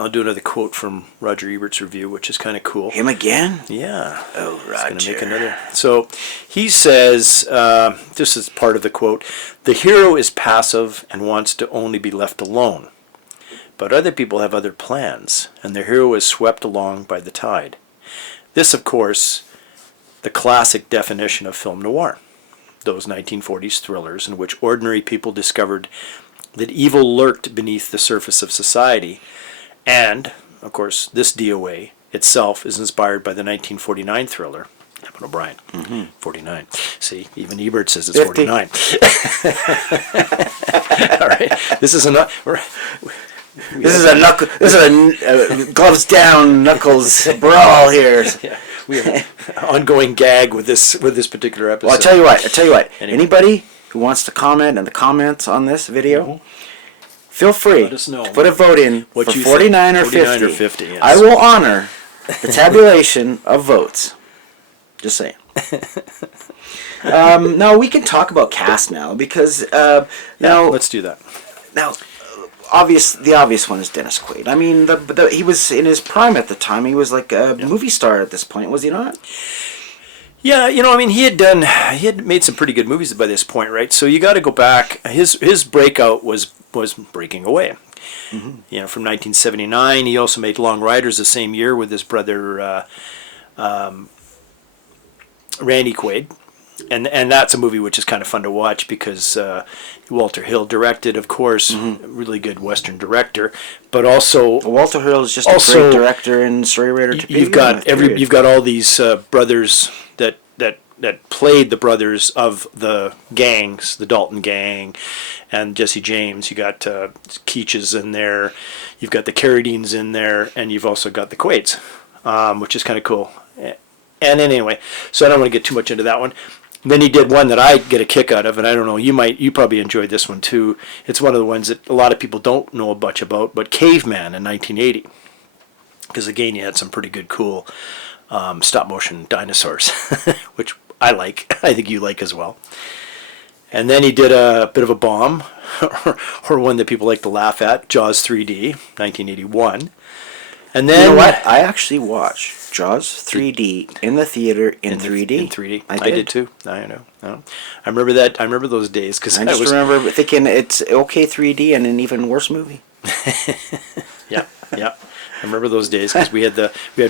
I'll do another quote from Roger Ebert's review, which is kind of cool. Him again? Yeah. Oh, Roger. He's going to make another. So he says, this is part of the quote, "The hero is passive and wants to only be left alone. But other people have other plans, and the hero is swept along by the tide. This, of course, the classic definition of film noir. Those 1940s thrillers in which ordinary people discovered that evil lurked beneath the surface of society. And, of course, this DOA itself is inspired by the 1949 thriller, Evan O'Brien. 49. See, even Ebert says it's 50. 49. All right. This is a gloves down, knuckles brawl here. Yeah, we have an ongoing gag with this particular episode. Well, I'll tell you what. Anyway. Anybody who wants to comment in the comments on this video, feel free Let us know. to put a vote in What for you 49 think. or 49 50. or 50, yes. I will honor the tabulation of votes. Just saying. No, we can talk about cast now because now let's do that. Now, the obvious one is Dennis Quaid. I mean, he was in his prime at the time. He was like a movie star at this point, was he not? Yeah, I mean, he had made some pretty good movies by this point, right? So you got to go back. His breakout was Breaking Away. From 1979. He also made Long Riders the same year with his brother Randy Quaid. And that's a movie which is kind of fun to watch because Walter Hill directed, of course, really good Western director, but also Walter Hill is just a great director in Story Raider to you've got all these brothers that played the brothers of the gangs, the Dalton Gang, and Jesse James. You got Keaches in there, you've got the Carradines in there, and you've also got the Quaids, which is kind of cool. And anyway, so I don't want to get too much into that one. Then he did one that I get a kick out of, and I don't know, you probably enjoyed this one too. It's one of the ones that a lot of people don't know much about, but Caveman in 1980. Because again, you had some pretty good, cool stop motion dinosaurs, which I like. I think you like as well. And then he did a bit of a bomb, or one that people like to laugh at, Jaws 3D, 1981. And then you know what? I actually watched Jaws 3D in the theater in 3D. In 3D. I did too. I know. I remember that. I remember those days because I just remember thinking it's okay 3D and an even worse movie. Yeah. I remember those days because we had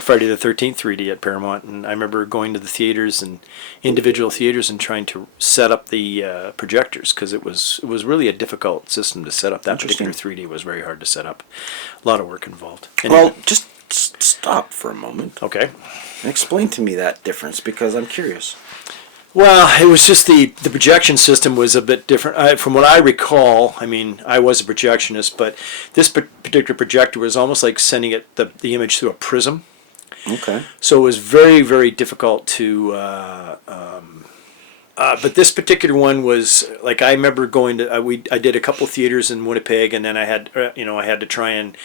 Friday the 13th 3D at Paramount, and I remember going to the theaters and individual theaters and trying to set up the projectors because it was really a difficult system to set up. That particular 3D was very hard to set up. A lot of work involved. Anyway. Well, just stop for a moment. Okay. And explain to me that difference because I'm curious. Well, it was just the projection system was a bit different. From what I recall, I mean, I was a projectionist, but this particular projector was almost like sending the image through a prism. Okay. So it was very, very difficult to. But this particular one was like I remember going to I did a couple theaters in Winnipeg, and then I had I had to try and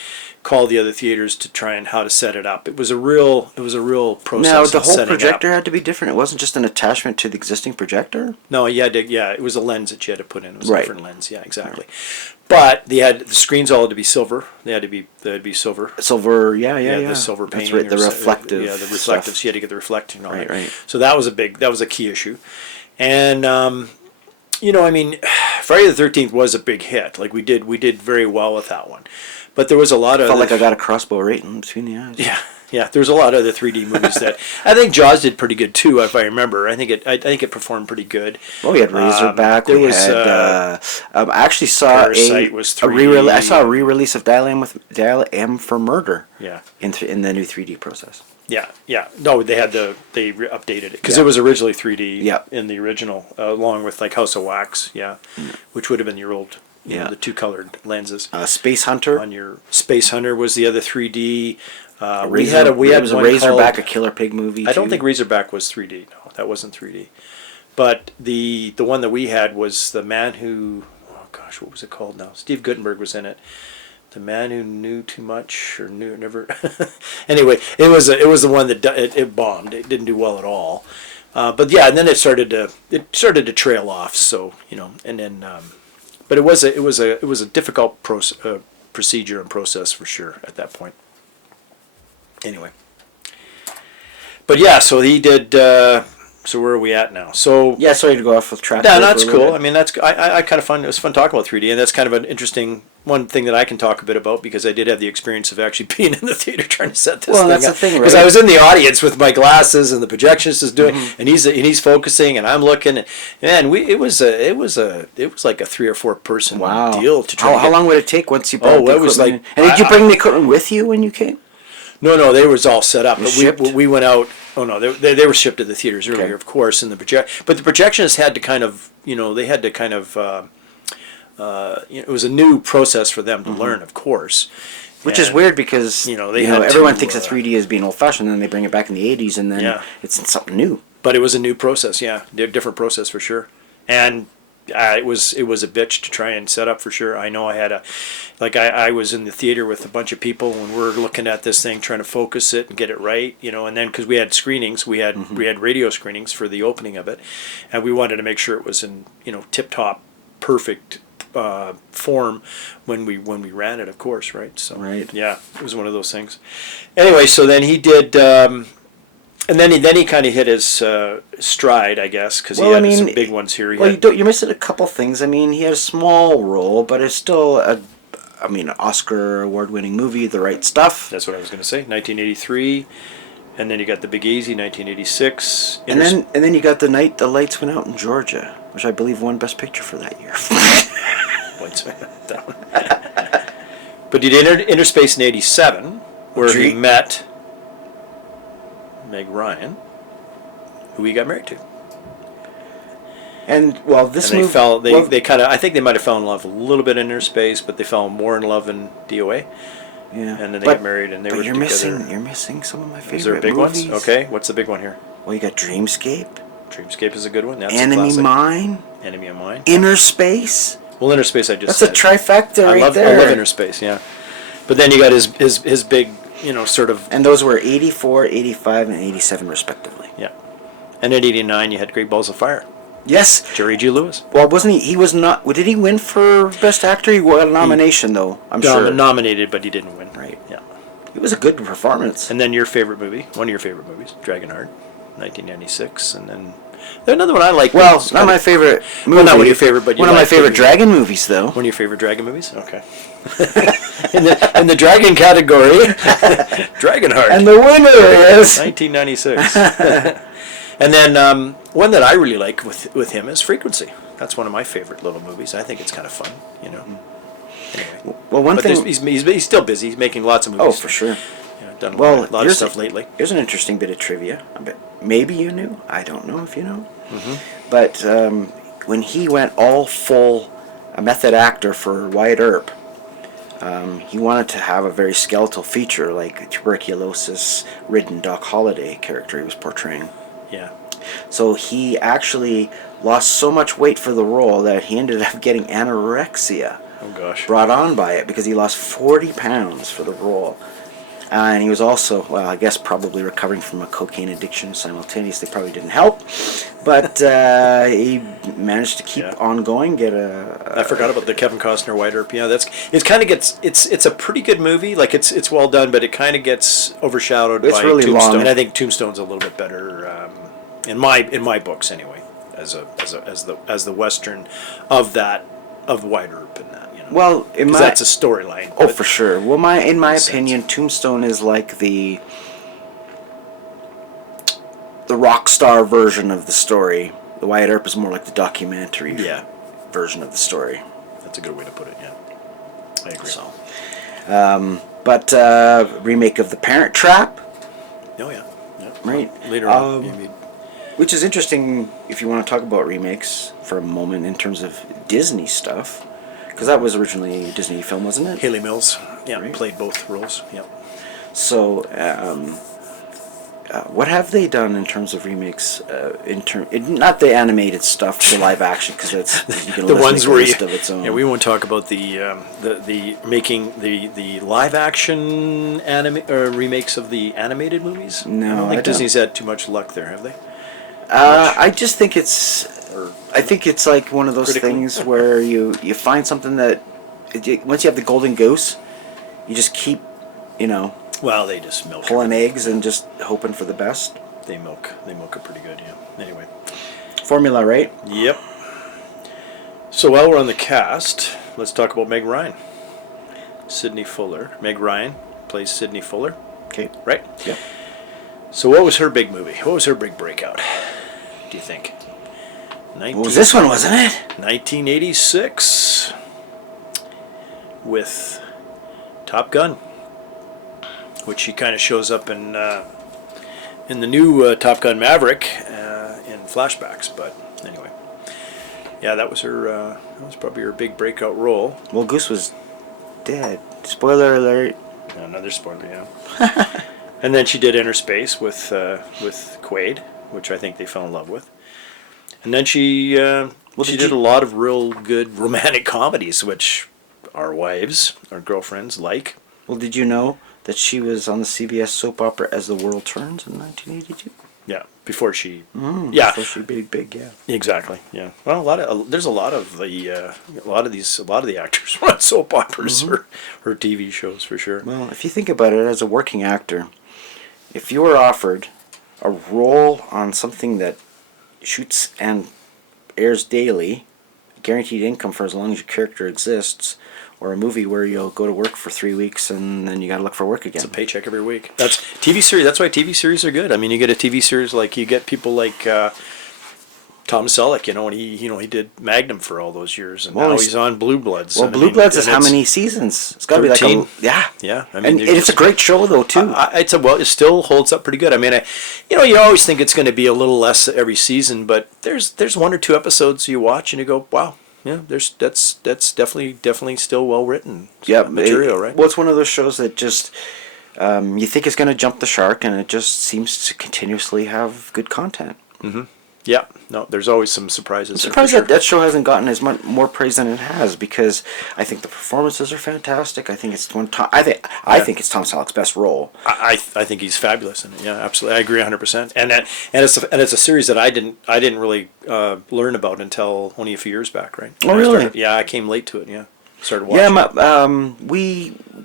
call the other theaters to try and how to set it up. It was a real process. Now the in whole setting projector up. had to be different. It wasn't just an attachment to the existing projector. No, it was a lens that you had to put in. It was a Right. different lens. Yeah, exactly. But they had the screens all had to be silver. They had to be silver. Silver, yeah. The silver That's painting. right. The or so- reflective. Yeah, the reflective. stuff. So you had to get the reflecting on Right, it. right. So that was a key issue, and I mean, Friday the 13th was a big hit. Like we did very well with that one, but there was a lot of Felt like I got a crossbow right in between the eyes. yeah. There's a lot of other 3D movies that I think Jaws did pretty good too, if I remember. I think it performed pretty good. Well, we had Razorback. There we was, had. I actually saw Parasite was a 3D. I saw a re-release of Dial M for Murder. Yeah. In the new 3D process. Yeah. No, they updated it because Yeah. it was originally 3D. Yeah. In the original, along with like House of Wax. Yeah. Which would have been your old. Yeah. The two colored lenses. Space Hunter. On your Space Hunter was the other 3D. It We had was a one Razorback, called- a Killer Pig movie. I don't too. think Razorback was 3D. No, that wasn't 3D. But the one that we had was the man who, oh gosh, what was it called now? Steve Guttenberg was in it. The man who knew too much or knew never. Anyway, it was the one that it bombed. It didn't do well at all. But yeah, and then it started to trail off. So and then, but it was a difficult procedure and process for sure at that point. Anyway. But yeah, so he did. So where are we at now? So Yeah, sorry to go off with track. yeah, there that's for a little cool. I bit. mean, that's I kind of fun. It was fun talking about 3D, and that's kind of an interesting one thing that I can talk a bit about because I did have the experience of actually being in the theater trying to set this. Well, thing that's up. the thing, Because right? I was in the audience with my glasses, and the projectionist is doing, Mm-hmm. and he's focusing, and I'm looking. And, man, it was like a 3 or 4 person Wow. deal to try. How, to how get- long would it take once you brought Oh, the it was equipment like- in? And did you bring the equipment with you when you came? No, they was all set up. Was But shipped? we went out. Oh no, they were shipped to the theaters earlier, Okay. of course, and but the projectionists had to kind of, they had to kind of, it was a new process for them to learn, of course. Which is And, weird because they had everyone to, thinks of 3D as being old-fashioned, and then they bring it back in the 80s, and then Yeah. it's something new. But it was a new process, yeah, different process for sure, and it was a bitch to try and set up for sure. I know I had I was in the theater with a bunch of people when we're looking at this thing, trying to focus it and get it right, and then because we had screenings, we had radio screenings for the opening of it, and we wanted to make sure it was in tip-top, perfect form when we ran it, of course, right? So Right. yeah, it was one of those things. Anyway, so then he did. And then he kind of hit his stride, I guess, because he had some big ones here. You're missing a couple things. I mean, he had a small role, but it's still an Oscar award-winning movie, The Right Stuff. That's what I was going to say. 1983, and then you got The Big Easy, 1986. And then you got The Night the Lights Went Out in Georgia, which I believe won Best Picture for that year. But he did Interspace in 87, where he Gee. met Meg Ryan, who he got married to. And well, this And movie, they kind of, I think they might have fell in love a little bit in Interspace, but they fell more in love in DOA. yeah. And then they got married, and they were you're together. You're missing some of my favorite Is there big movies. ones? Okay, what's the big one here? Well, you got Dreamscape, Dreamscape is a good one. That's a Enemy classic. Mine, Enemy of Mine. Inner Space. Well, Interspace, I just That's said. a trifecta right I there. love Interspace, yeah. But then you got his big, sort of, And those were 84, 85, and 87 respectively. yeah. And in 89, you had Great Balls of Fire. Yes. Jerry G. Lewis. Well, wasn't he? He was not. Did he win for Best Actor? He got a nomination, though. I'm sure. Nominated, but he didn't win. Right. Yeah. It was a good performance. And then your favorite movie, one of your favorite movies, Dragonheart, 1996, and then another one I like. Well, was not kinda- my favorite movie. Well, not one of your favorite, but you one of my like favorite it. dragon movies, though. One of your favorite dragon movies? Okay. in the dragon category, Dragonheart. And the winner is 1996. And then one that I really like with him is Frequency. That's one of my favorite little movies. I think it's kind of fun, Anyway. well, one But thing. he's still busy. He's making lots of movies. Oh, for sure. Done Well, a lot of here's stuff lately. Here's an interesting bit of trivia. I bet maybe you knew. I don't know if you know. Mm-hmm. But when he went all full method actor for Wyatt Earp, He wanted to have a very skeletal feature, like a tuberculosis-ridden Doc Holliday character he was portraying. Yeah. So he actually lost so much weight for the role that he ended up getting anorexia Oh gosh. brought on by it, because he lost 40 pounds for the role. And he was also, well, I guess probably recovering from a cocaine addiction simultaneously. Probably didn't help, but he managed to keep Yeah. on going. Get a. I forgot about the Kevin Costner White Earp. Yeah, it's kind of gets it's a pretty good movie. Like it's well done, but it kind of gets overshadowed It's by really Tombstone. long. And I think Tombstone's a little bit better in my books anyway, as the Western of White Earp and that. You know. Well, in 'Cause my that's a storyline. oh, but- for sure. Well, in my Makes opinion, Tombstone is like the rock star version of the story. The Wyatt Earp is more like the documentary Yeah, version of the story. that's a good way to put it. Yeah, I agree. So, but remake of The Parent Trap, Oh yeah. right? Later on, you mean, Which is interesting if you want to talk about remakes for a moment in terms of Disney stuff, because that was originally a Disney film, wasn't it? Haley Mills. Yeah, Right. played both roles. Yeah. So, what have they done in terms of remakes? Not the animated stuff to live action, because that's you can The list- ones make a where list of its own. yeah, we won't talk about the making the live action remakes of the animated movies. No, I don't I think don't. Disney's had too much luck there, have they? I just think it's like one of those Critically? things where you find something that once you have the golden goose, you just keep, Well, they just milk pulling it. eggs and just hoping for the best. They milk it pretty good. Yeah. Anyway. Formula, right? Yep. So while we're on the cast, let's talk about Meg Ryan. Sydney Fuller. Meg Ryan plays Sydney Fuller, Okay. right? Yep. So what was her big movie? What was her big breakout? Do you think? What was this one, wasn't it? 1986 with Top Gun, which she kind of shows up in the new Top Gun Maverick in flashbacks. But anyway, yeah, that was her. That was probably her big breakout role. Well, Goose was dead. Spoiler alert. Another spoiler, yeah. And then she did Inner Space with Quaid, which I think they fell in love with. And then she did a lot of real good romantic comedies, which our wives, our girlfriends like. Well, did you know that she was on the CBS soap opera As the World Turns in 1982? Yeah, before she. Yeah. Before she big, yeah. Exactly. Yeah. Well, there's a lot of the actors run soap operas or TV shows for sure. Well, if you think about it, as a working actor, if you were offered a role on something that shoots and airs daily, guaranteed income for as long as your character exists, or a movie where you'll go to work for 3 weeks and then you got to look for work again. It's a paycheck every week. That's TV series. That's why TV series are good. I mean, you get a TV series like you get people like Tom Selleck, and he did Magnum for all those years, and Well, now he's- he's on Blue Bloods. Well, And I Blue mean, Bloods is and how it's- many seasons? It's got to be like 13? yeah. Yeah, I mean, And it's a great show though too. it still holds up pretty good. I mean, you always think it's going to be a little less every season, but there's one or two episodes you watch and you go, wow, yeah, that's definitely still well written material, right? Well, it's one of those shows that just you think it's going to jump the shark, and it just seems to continuously have good content. Yeah, no, there's always some surprises. I'm there for surprised sure. that show hasn't gotten as much more praise than it has, because I think the performances are fantastic. I think it's I think it's Tom Selleck's best role. I think he's fabulous in it. Yeah, absolutely. I agree 100%. And it's a series that I didn't really learn about until only a few years back, right? Oh, really? Yeah, I came late to it. Yeah, started watching. Yeah,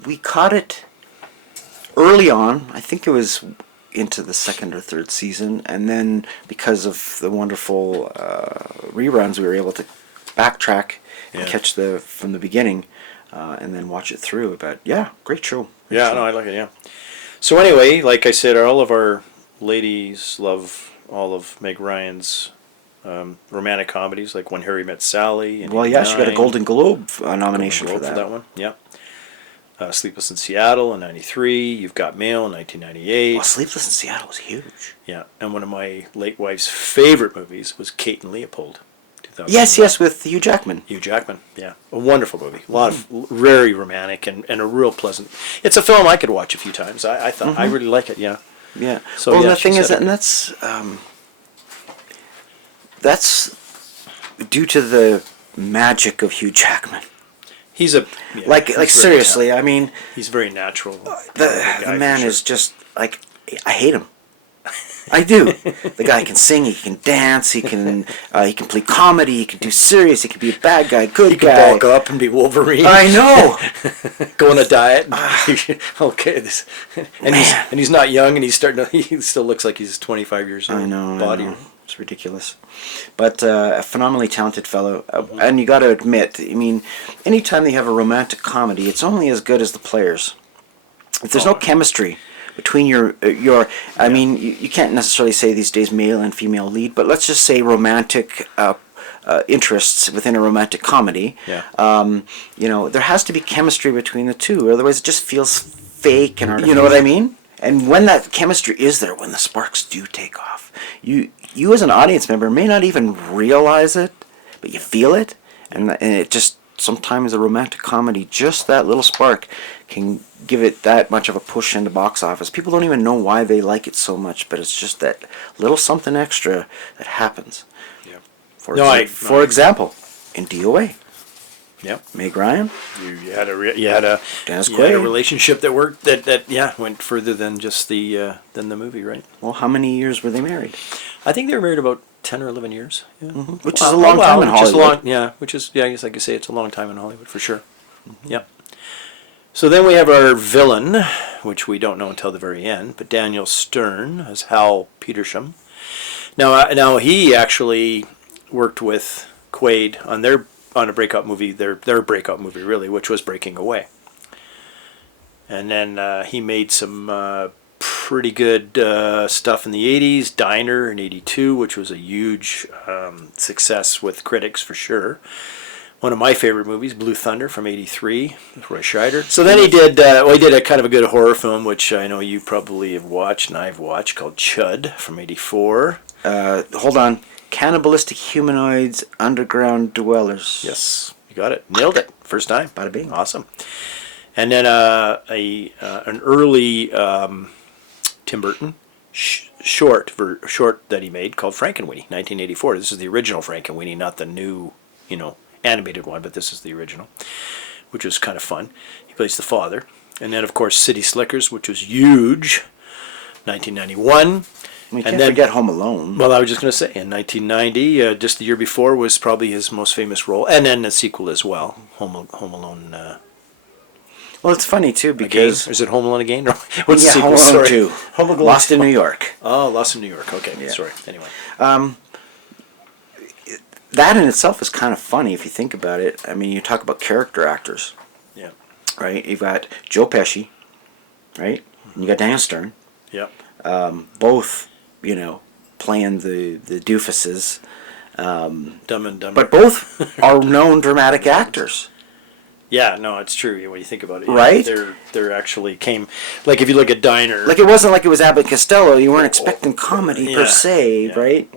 we caught it early on. I think it was into the second or third season, and then because of the wonderful reruns, we were able to backtrack and catch from the beginning, and then watch it through. But yeah, great show. Yeah, no, I like it. Yeah. So anyway, like I said, all of our ladies love all of Meg Ryan's romantic comedies, like When Harry Met Sally. And Well, yeah, she got a 89. Golden Globe nomination Globe for that. one. Yeah. Sleepless in Seattle in '93. You've Got Mail in 1998. Well, Sleepless in Seattle was huge. Yeah, and one of my late wife's favorite movies was Kate and Leopold, Yes, with Hugh Jackman. Hugh Jackman, yeah, a wonderful movie. A lot of very romantic and a real pleasant. It's a film I could watch a few times. I thought I really like it. Yeah, Yeah. So, well, yeah, the thing she is, said and that's due to the magic of Hugh Jackman. he's a yeah, Like he's very seriously, I mean, he's very natural. the guy, man for sure. is just like, I hate him. I do. The guy can sing, he can dance, he can play comedy, he can do serious, he can be a bad guy, good He guy. could bulk up and be Wolverine. I know. Go on a diet. Okay, and he's not young, and he's starting to. He still looks like he's 25 years old. I know. Body. I know. It's ridiculous. But a phenomenally talented fellow. And you got to admit, I mean, anytime they have a romantic comedy, it's only as good as the players. If there's no chemistry between I mean, you can't necessarily say these days male and female lead, but let's just say romantic interests within a romantic comedy. Yeah. There has to be chemistry between the two, otherwise it just feels fake and artificial. You know what I mean? And when that chemistry is there, when the sparks do take off, you as an audience member may not even realize it, but you feel it, and it just, sometimes a romantic comedy, just that little spark can give it that much of a push into box office. People don't even know why they like it so much, but it's just that little something extra that happens. Yeah. For example, in DOA, Yep. Meg Ryan, You had a Dennis you had a Quaid. relationship that worked that went further than just the movie, right? Well, how many years were they married? I think they were married about 10 or 11 years. Yeah. Which is a long time in Hollywood. I guess I could say it's a long time in Hollywood for sure. Yeah. So then we have our villain, which we don't know until the very end, but Daniel Stern as Hal Petersham. Now he actually worked with Quaid on a breakout movie, their breakout movie really, which was Breaking Away. And then he made some pretty good stuff in the 80s, Diner in 82, which was a huge success with critics for sure. One of my favorite movies, Blue Thunder from 83, with Roy Scheider. So then he did a kind of a good horror film, which I know you probably have watched and I've watched, called Chud from 84. Hold on. Cannibalistic Humanoids, Underground Dwellers. Yes, you got it. Nailed it. First time. Bada bing. Awesome. And then an early Tim Burton short that he made called Frankenweenie, 1984. This is the original Frankenweenie, not the new, animated one, but this is the original, which was kind of fun. He plays the father. And then, of course, City Slickers, which was huge, 1991. We can't forget Home Alone. Well, I was just going to say, in 1990, just the year before, was probably his most famous role, and then the sequel as well, Home Alone. Well, it's funny too because Again? Is it Home Alone Again? What's the Home sequel? Alone Sorry. 2, Home Alone Lost in New York. Oh, Lost in New York. Okay, Yeah. sorry. Anyway. That in itself is kind of funny if you think about it. I mean, you talk about character actors, Yeah. right? You've got Joe Pesci, right? And you got Daniel Stern, Yep. both, playing the doofuses, Dumb and Dumber. but both are known dramatic actors. Yeah, no, it's true when you think about it. Right? They're actually came, like if you look at Diner. Like, it wasn't like it was Abbott Costello. You weren't expecting comedy per se, yeah. right?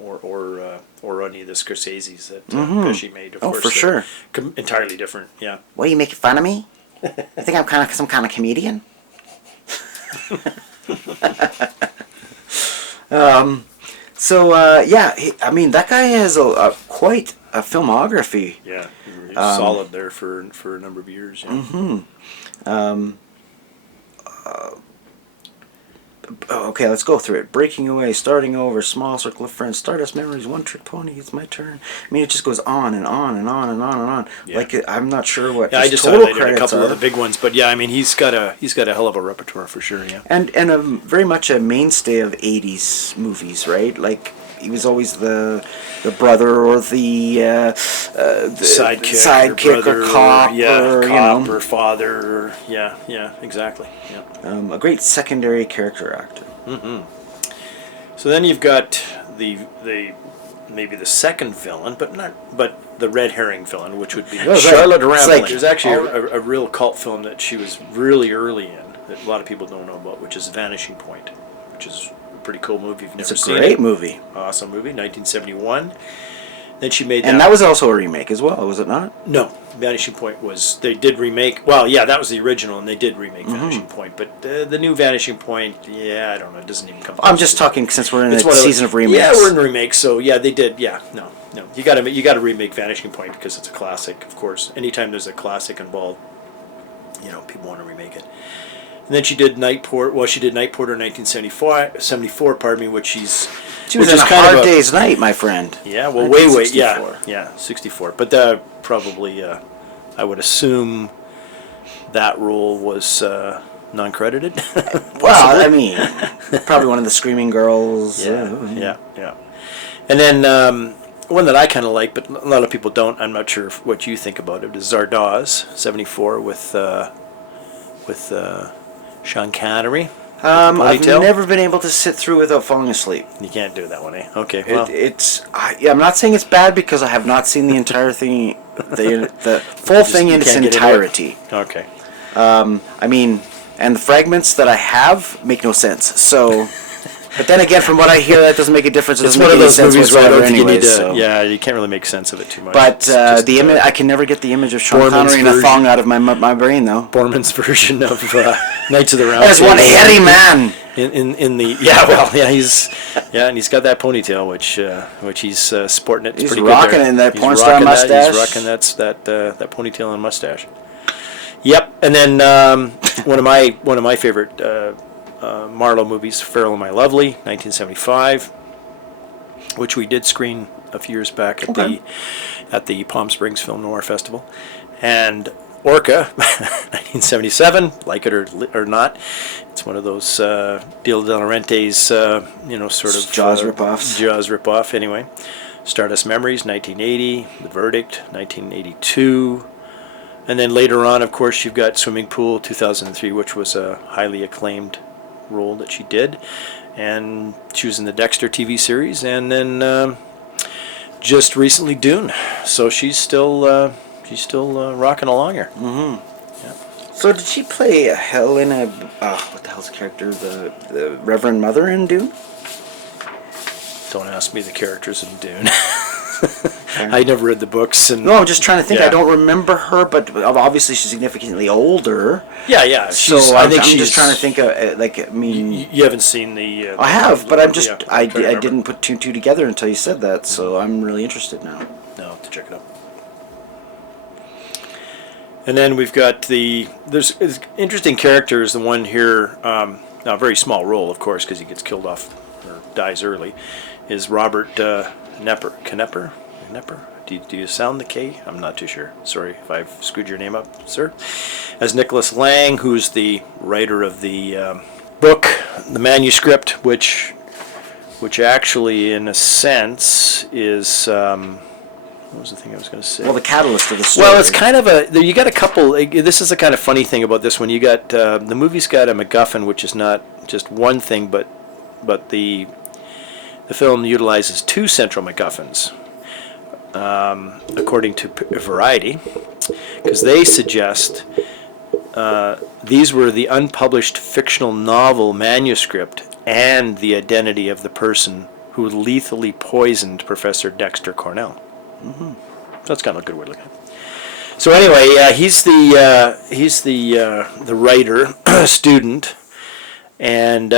Or any of the Scorsese's that Pesci made. Of Oh, course, for sure. Entirely different. Yeah. What, are you making fun of me? You think I'm kind of some kind of comedian? That guy has quite a filmography. Yeah. He was solid there for a number of years. Yeah. Okay, let's go through it. Breaking Away, Starting Over, Small Circle of Friends, Stardust Memories, One Trick Pony, It's My Turn. I mean, it just goes on and on and on and on and on. Yeah. Like, I'm not sure what Yeah, I his just total highlighted a credits couple are. of the big ones, but yeah, I mean, he's got a hell of a repertoire for sure. Yeah. And very much a mainstay of 80s movies, right? Like, he was always the brother or the sidekick brother, or cop, or father. Yeah, exactly. Yeah. a great secondary character actor. So then you've got the maybe the second villain, but the red herring villain, which would be Charlotte It's Rampling. like- There's actually a real cult film that she was really early in that a lot of people don't know about, which is Vanishing Point, which is a pretty cool movie. You've never It's a seen great it. movie. Awesome movie, 1971. Then she made And that was also a remake as well, was it not? No, Vanishing Point was, they did remake, well, yeah, that was the original, and they did remake Vanishing Point, but the new Vanishing Point, yeah, I don't know, it doesn't even come I'm close just to talking since we're in It's the one of season of remakes. Yeah, we're in remakes, so yeah, they did, yeah, no. You gotta remake Vanishing Point because it's a classic, of course. Anytime there's a classic involved, people want to remake it. And then she did Night Porter in 1974, pardon me, which She was which in is A kind Hard of Day's Night, my friend. yeah, well, 1964. yeah, 64. But probably, I would assume that role was non-credited. Well, I mean, probably one of the Screaming Girls. Yeah. And then one that I kind of like, but a lot of people don't. I'm not sure what you think about it. Is Zardoz '74 with Sean Connery. I've Ponytail? never been able to sit through without falling asleep. You can't do that one, eh? Okay. Well, I'm not saying it's bad because I have not seen the entire thing, the full thing in its can't get into it? entirety. okay. I mean, and the fragments that I have make no sense. So, but then again, from what I hear, that doesn't make a difference. It It's doesn't one make of any those sense movies where I whatsoever don't think you need anyways, to. so. Yeah, you can't really make sense of it too much. But It's just, the image, I can never get the image of Sean Borman's Connery in a version. thong out of my brain, though. Borman's version of Knights of the Round There's Table. one hairy man. In the and he's got that ponytail which he's sporting it. It's He's pretty rocking good there. it in that He's porn star rocking mustache. He's rocking that ponytail and mustache. Yep, and then one of my favorite Marlowe movies, Farrell and My Lovely, 1975, which we did screen a few years back at the Palm Springs Film Noir Festival, and Orca, 1977, like it or not. It's one of those Dino De Laurentiis, sort of Jaws ripoffs. Jaws ripoff, anyway. Stardust Memories, 1980. The Verdict, 1982. And then later on, of course, you've got Swimming Pool, 2003, which was a highly acclaimed role that she did. And she was in the Dexter TV series, and then just recently Dune. So she's still rocking along here. So did she play Helena? What the hell's the character? The Reverend Mother in Dune? Don't ask me the characters in Dune. I never read the books. And No, I'm just trying to think. Yeah. I don't remember her, but obviously she's significantly older. Yeah. So I'm just trying to think of You haven't seen the. I have, but I'm just yeah, I trying to remember. didn't put two and two together until you said that. So I'm really interested now. No, I'll have to check it out. And then we've got there's interesting characters. The one here, now a very small role, of course, because he gets killed off or dies early, is Robert Knepper. Do you sound the K? I'm not too sure. Sorry if I've screwed your name up, sir. As Nicholas Lang, who's the writer of the book, the manuscript, which actually, in a sense, is. What was the thing I was going to say? Well, the catalyst of the story. Well, it's kind of you got a couple. This is the kind of funny thing about this one. You got the movie's got a MacGuffin, which is not just one thing, but the film utilizes two central MacGuffins, according to Variety, because they suggest these were the unpublished fictional novel manuscript and the identity of the person who lethally poisoned Professor Dexter Cornell. So that's kind of a good way to look at it. So anyway, he's the writer student, and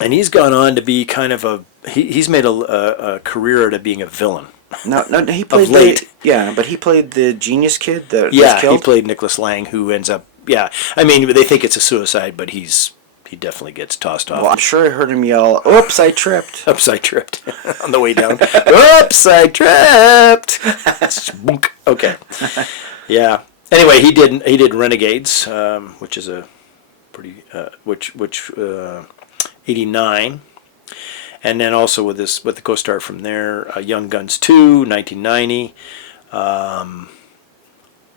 he's gone on to be kind of he's made a career out of being a villain. No, he played late. but he played the genius kid that was Yeah, killed. he played Nicholas Lang, who ends up. Yeah, I mean they think it's a suicide, but he definitely gets tossed off. Well, I'm sure I heard him yell, "Oops, I tripped." Oops, I tripped on the way down. Oops, I tripped. Boonk. Okay. Yeah. Anyway, he did Renegades, which is a pretty which 89, and then also with the co-star from there, Young Guns 2, 1990,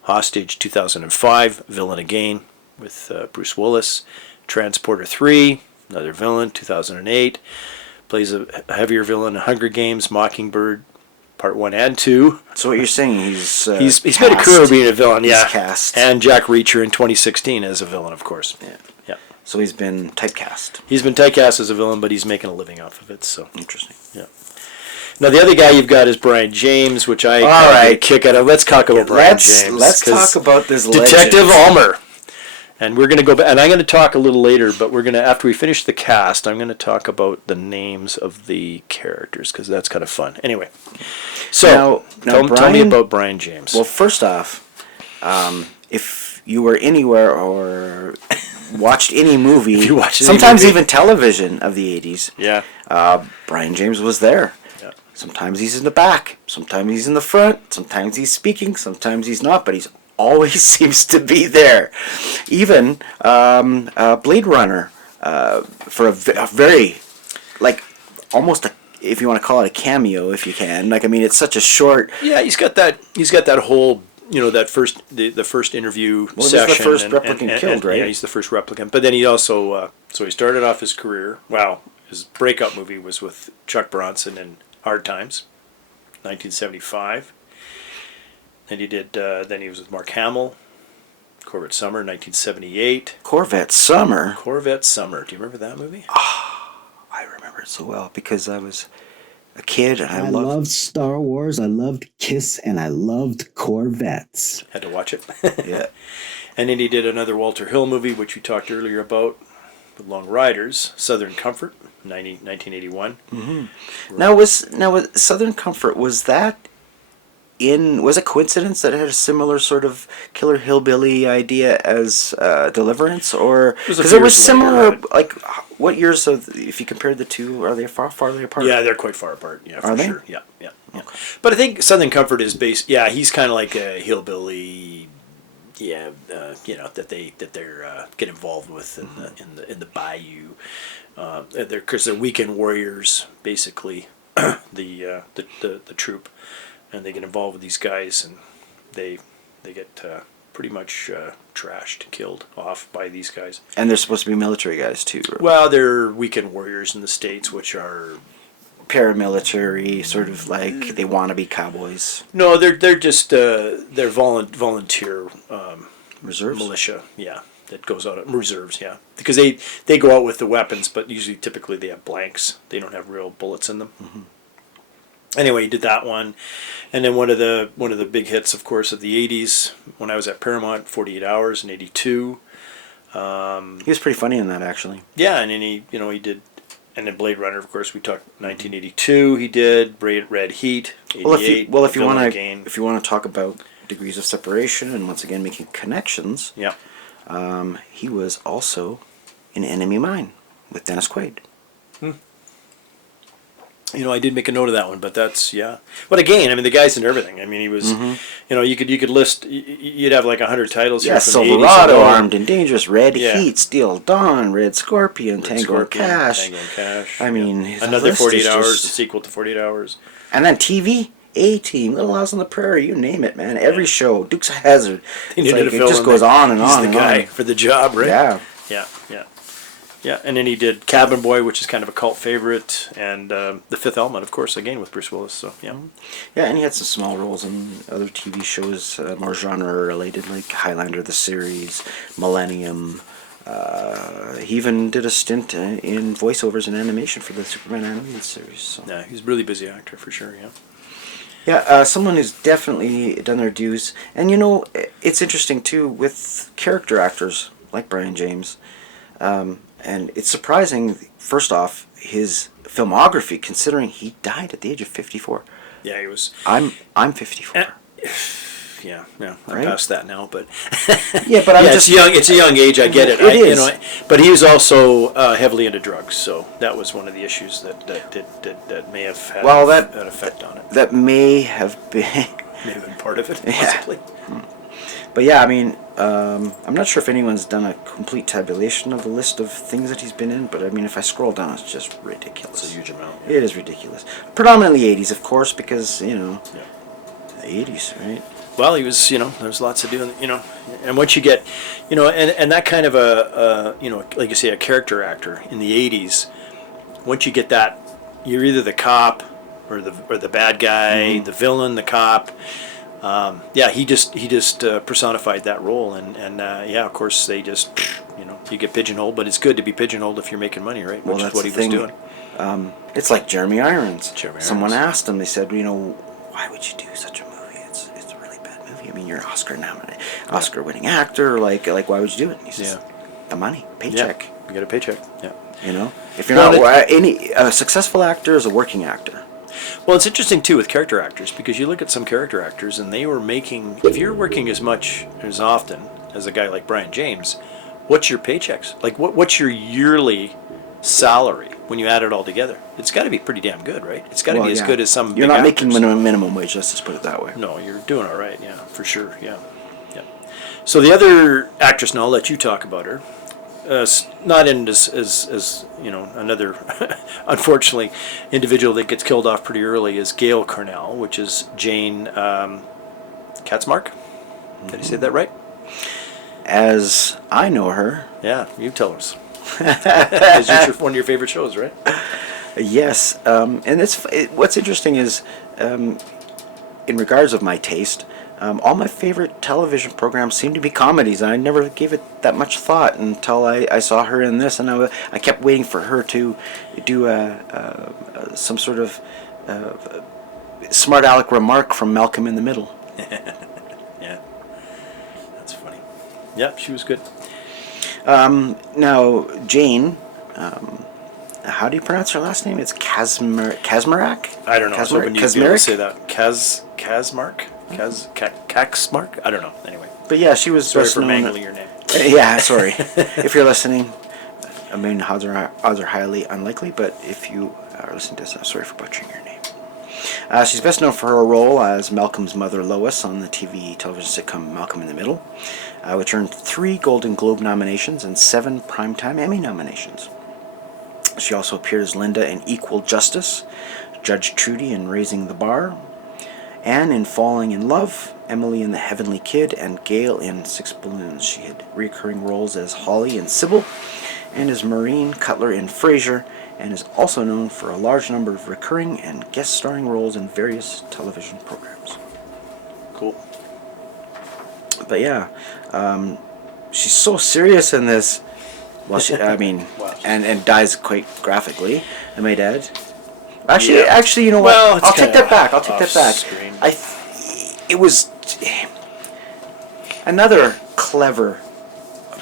Hostage 2005, Villain Again with Bruce Willis. Transporter 3, another villain, 2008. Plays a heavier villain in Hunger Games, Mockingbird, Part 1 and 2. So what you're saying, he's He's made a career of being a villain, yeah. He's cast. And Jack Reacher in 2016 as a villain, of course. Yeah. So he's been typecast. He's been typecast as a villain, but he's making a living off of it, so. Interesting. Yeah. Now the other guy you've got is Brian James, which I All kinda get a right. kick out of. Let's talk about Brian James. Let's 'cause talk about this Detective legend. Ulmer. And we're going to go back, and I'm going to talk a little later, but we're going to, after we finish the cast, I'm going to talk about the names of the characters, because that's kind of fun. Anyway, so Now, tell me Brian- about Brian James. Well, first off, if you were anywhere or watched any movie, If you watched any sometimes movie. even television of the 80s, yeah. Brian James was there. Yeah. Sometimes he's in the back, sometimes he's in the front, sometimes he's speaking, sometimes he's not, but he's always seems to be there. Even Blade Runner, for a very, like, almost a, if you want to call it a cameo, if you can. Like, I mean, it's such a short. Yeah, he's got that whole, that first, the first interview Well, he's session. the first replicant killed, right? Yeah, he's the first replicant. But then he also, so he started off his career, his breakout movie was with Chuck Bronson in Hard Times, 1975. And he did. Then he was with Mark Hamill, Corvette Summer, 1978. Corvette Summer. Corvette Summer. Do you remember that movie? I remember it so well because I was a kid and I I loved. loved Star Wars. I loved Kiss, and I loved Corvettes. Had to watch it. Yeah. And then he did another Walter Hill movie, which we talked earlier about, with Long Riders, Southern Comfort, 1981. Now was Southern Comfort, was that was a coincidence that it had a similar sort of killer hillbilly idea as Deliverance, or was a because few it was years similar? later. Like, what years of, if you compared the two, are they farly apart? Yeah, they're quite far apart. Yeah, for Are they? sure. Yeah. But I think Southern Comfort is based. Yeah, he's kind of like a hillbilly. Yeah, that they get involved with in the bayou. Because they're weekend warriors, basically, the troop, and they get involved with these guys, and they get pretty much trashed, killed off by these guys. And they're supposed to be military guys too. Well, they're weekend warriors in the States, which are Paramilitary, sort of like they want to be cowboys. no, they're just they're volunteer Reserves. militia. Yeah, that goes out reserves. Yeah, because they go out with the weapons, but usually typically they have blanks. They don't have real bullets in them. Anyway, he did that one, and then one of the big hits, of course, of the '80s when I was at Paramount, 48 Hours in '82. He was pretty funny in that, actually. Yeah, and then he did, and then Blade Runner, of course, we talked 1982. He did Red Heat. 88, If you Villain want Again. to talk about degrees of separation and once again making connections, Yeah. he was also in Enemy Mine with Dennis Quaid. I did make a note of that one, but that's, yeah. But again, I mean, the guy's in everything. I mean, he was, you could list, you'd have like 100 titles Yeah, here from the 80s Silverado, alone. Armed and Dangerous, Red Yeah. Heat, Steel Dawn, Red Scorpion, Tango Scorpion, and Cash. Tango and Cash. I mean, the Another list 48 is Hours, just- the sequel to 48 Hours. And then TV, A-Team, Little House on the Prairie, you name it, man. Every show, Dukes of Hazzard. They It's needed like, a it fill just in goes there. on and He's on the and guy on. for the job, right? Yeah. Yeah, and then he did Cabin Boy, which is kind of a cult favorite, and The Fifth Element, of course, again with Bruce Willis. So yeah, Yeah, and he had some small roles in other TV shows, more genre-related, like Highlander the series, Millennium. He even did a stint in voiceovers and animation for the Superman animated series. So. yeah, he's a really busy actor for sure. Yeah. Yeah, someone who's definitely done their dues. And it's interesting too with character actors like Brian James. And it's surprising, first off, his filmography, considering he died at the age of 54. Yeah, he was. I'm 54. Yeah, I'm Right? past that now, but Yeah, but I'm yeah, just it's young. It's a young age. I get it. It is. But he was also heavily into drugs, so that was one of the issues that may have had an effect on it. that may have been. May have been part of it, Yeah. possibly. But yeah, I mean, I'm not sure if anyone's done a complete tabulation of the list of things that he's been in, but I mean, if I scroll down, it's just ridiculous. It's a huge amount. It is ridiculous. Predominantly 80s, of course, because, the Yeah. 80s, right? Well, he was, there's lots to do, and once you get, and that kind of like you say, a character actor in the 80s, once you get that, you're either the cop or the bad guy, the villain, the cop. He just personified that role, and of course they just, you get pigeonholed, but it's good to be pigeonholed if you're making money, right? Which is what he was doing. It's like Jeremy Irons. Jeremy Someone Irons. asked him. They said, why would you do such a movie? It's a really bad movie. I mean, you're an Oscar-winning actor. Like why would you do it? And he says, the money, paycheck. Yeah, you get a paycheck. Yeah. If you're Well, not a successful actor is a working actor. Well, it's interesting too with character actors, because you look at some character actors and they were making. If you're working as much as often as a guy like Brian James, what's your paychecks? Like what's your yearly salary when you add it all together? It's got to be pretty damn good, right? It's got to be as good as some. You're big not making actors. minimum wage. Let's just put it that way. No, you're doing all right. Yeah, for sure. Yeah, yeah. So the other actress, now I'll let you talk about her. Not in as another unfortunately individual that gets killed off pretty early is Gail Cornell, which is Jane Katzmark. Did I say that right? As I know her, Yeah, you tell us. It's one of your favorite shows, right? yes. And what's interesting is, in regards of my taste, all my favorite television programs seem to be comedies, and I never gave it that much thought until I saw her in this, and I kept waiting for her to do some sort of smart aleck remark from Malcolm in the Middle. Yeah, that's funny. Yeah, she was good. Now, Jane, how do you pronounce her last name? It's Kaczmarek? I don't know. I was hoping you'd be able to Kaczmarek? say that. Kaczmark? Kaczmark? I don't know. Anyway, But yeah, she was sorry best for known. mangling your name. Yeah, sorry. If you're listening, I mean, odds are highly unlikely, but if you are listening to this, I'm sorry for butchering your name. She's best known for her role as Malcolm's mother, Lois, on the television sitcom Malcolm in the Middle, which earned 3 Golden Globe nominations and 7 Primetime Emmy nominations. She also appeared as Linda in Equal Justice, Judge Trudy in Raising the Bar, Anne in Falling in Love, Emily in The Heavenly Kid, and Gail in Six Balloons. She had recurring roles as Holly in Sybil and as Maureen Cutler in Frasier, and is also known for a large number of recurring and guest starring roles in various television programs. Cool. But yeah, she's so serious in this. Well, Wow. and dies quite graphically, I might add. Yeah. Actually, you know what? Well, it's I'll take kinda that back. I'll take that back. off-screen. It was another clever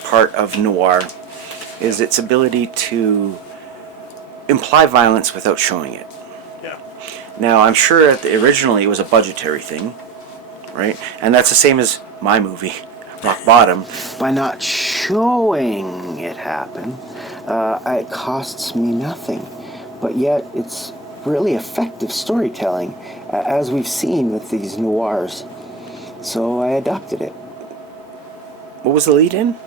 part of noir is its ability to imply violence without showing it. Yeah. Now, I'm sure originally it was a budgetary thing, right? And that's the same as my movie, Rock Bottom. By not showing it happen, it costs me nothing. But yet, it's really effective storytelling, as we've seen with these noirs. So I adopted it. What was the lead in?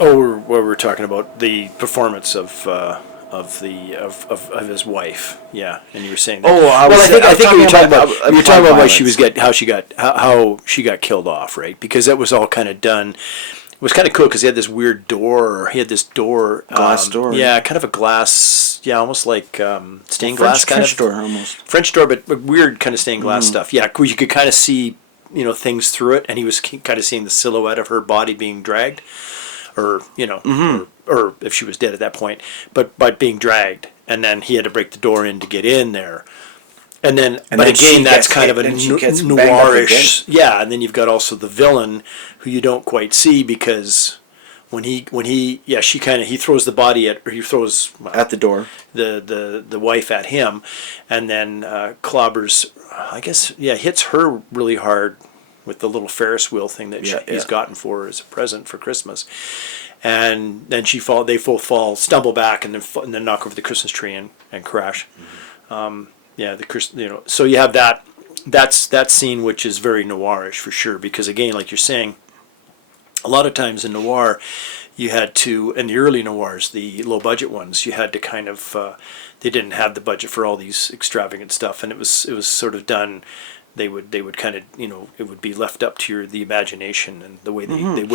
Oh, we're talking about the performance of his wife. Yeah, and you were saying that. Oh, I think you were talking about why she violence. was how she got killed off, right? Because that was all kind of done. It was kind of cool because he had this weird door. He had this door, Glass door. Yeah, kind of a glass. Yeah, almost like stained glass kind French of door, almost. French door, but weird kind of stained glass stuff. Yeah, where you could kind of see things through it, and he was kind of seeing the silhouette of her body being dragged, or or if she was dead at that point, but by being dragged, and then he had to break the door in to get in there. And then, And but then she again, that's gets kind hit, of a and she gets banged up noirish, yeah. And then you've got also the villain, who you don't quite see because when he throws the body at, or he throws At the door. the wife at him, and then clobbers, I guess, hits her really hard with the little Ferris wheel thing that he's gotten for her as a present for Christmas. And then they both stumble back, and then knock over the Christmas tree and crash. Mm-hmm. So you have that scene, which is very noirish for sure, because again, like you're saying, a lot of times in noir, you had to, in the early noirs, the low budget ones, you had to kind of, they didn't have the budget for all these extravagant stuff, and it was sort of done. They would kind of, it would be left up to the imagination and the way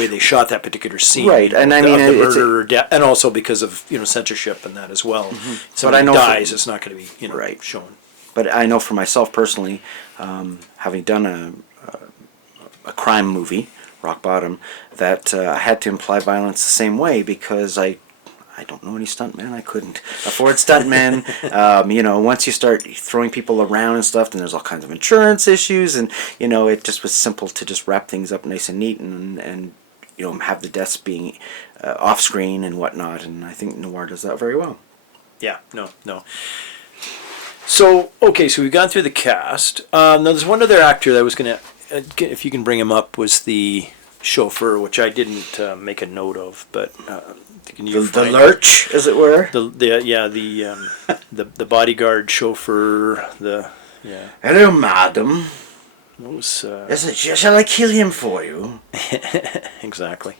they shot that particular scene, Right, and I mean, the it's murder, and also because of censorship and that as well. But Somebody I know dies, it's not going to be Right. shown. But I know for myself personally, having done a crime movie, Rock Bottom, that I had to imply violence the same way because I I don't know any stuntmen. I couldn't afford stuntmen. Once you start throwing people around and stuff, then there's all kinds of insurance issues, and it just was simple to just wrap things up nice and neat, and have the deaths being off screen and whatnot. And I think Noir does that very well. Yeah, no. So, okay, so we've gone through the cast. Now, there's one other actor that I was going to, if you can bring him up, was the chauffeur, which I didn't make a note of, but can you The lurch, as it were. The bodyguard chauffeur, Hello, madam. what was, Shall I kill him for you? exactly.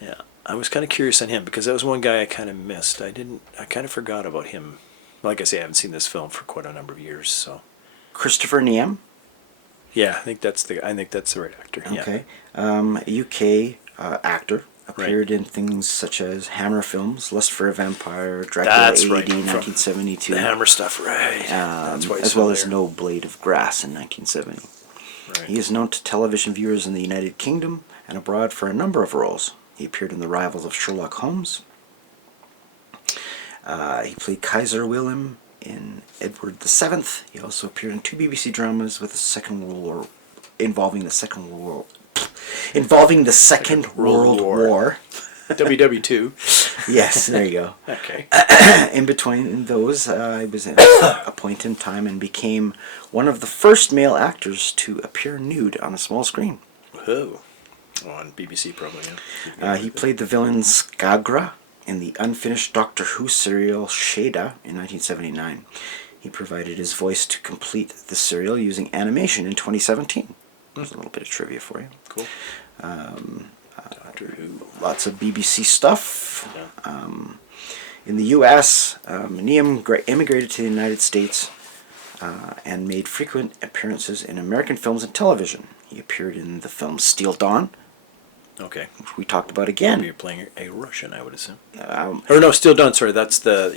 Yeah, I was kind of curious on him because that was one guy I kind of missed. I kind of forgot about him. Like I say, I haven't seen this film for quite a number of years, so. Christopher Niam. Yeah, I think that's the right actor. Yeah. Okay. UK actor. Appeared in things such as Hammer films, Lust for a Vampire, Dracula That's AD, right, from 1972. The Hammer stuff, right. That's why as well as No Blade of Grass in 1970. Right. He is known to television viewers in the United Kingdom and abroad for a number of roles. He appeared in the rivals of Sherlock Holmes. He played Kaiser Wilhelm in Edward VII. He also appeared in 2 BBC dramas with involving the Second World War. WW2. Yes, there you go. Okay. In between those, he was in a point in time and became one of the first male actors to appear nude on a small screen. Whoa. On BBC, probably. Yeah. He played the villain Skagra in the unfinished Doctor Who serial Shada in 1979. He provided his voice to complete the serial using animation in 2017. There's a little bit of trivia for you. Cool. Doctor Who. Lots of BBC stuff. Yeah. In the U.S., Niam immigrated to the United States and made frequent appearances in American films and television. He appeared in the film Steel Dawn, Okay. which we talked about again. You're playing a Russian, I would assume. Um, Or no, Still Done. Sorry, that's the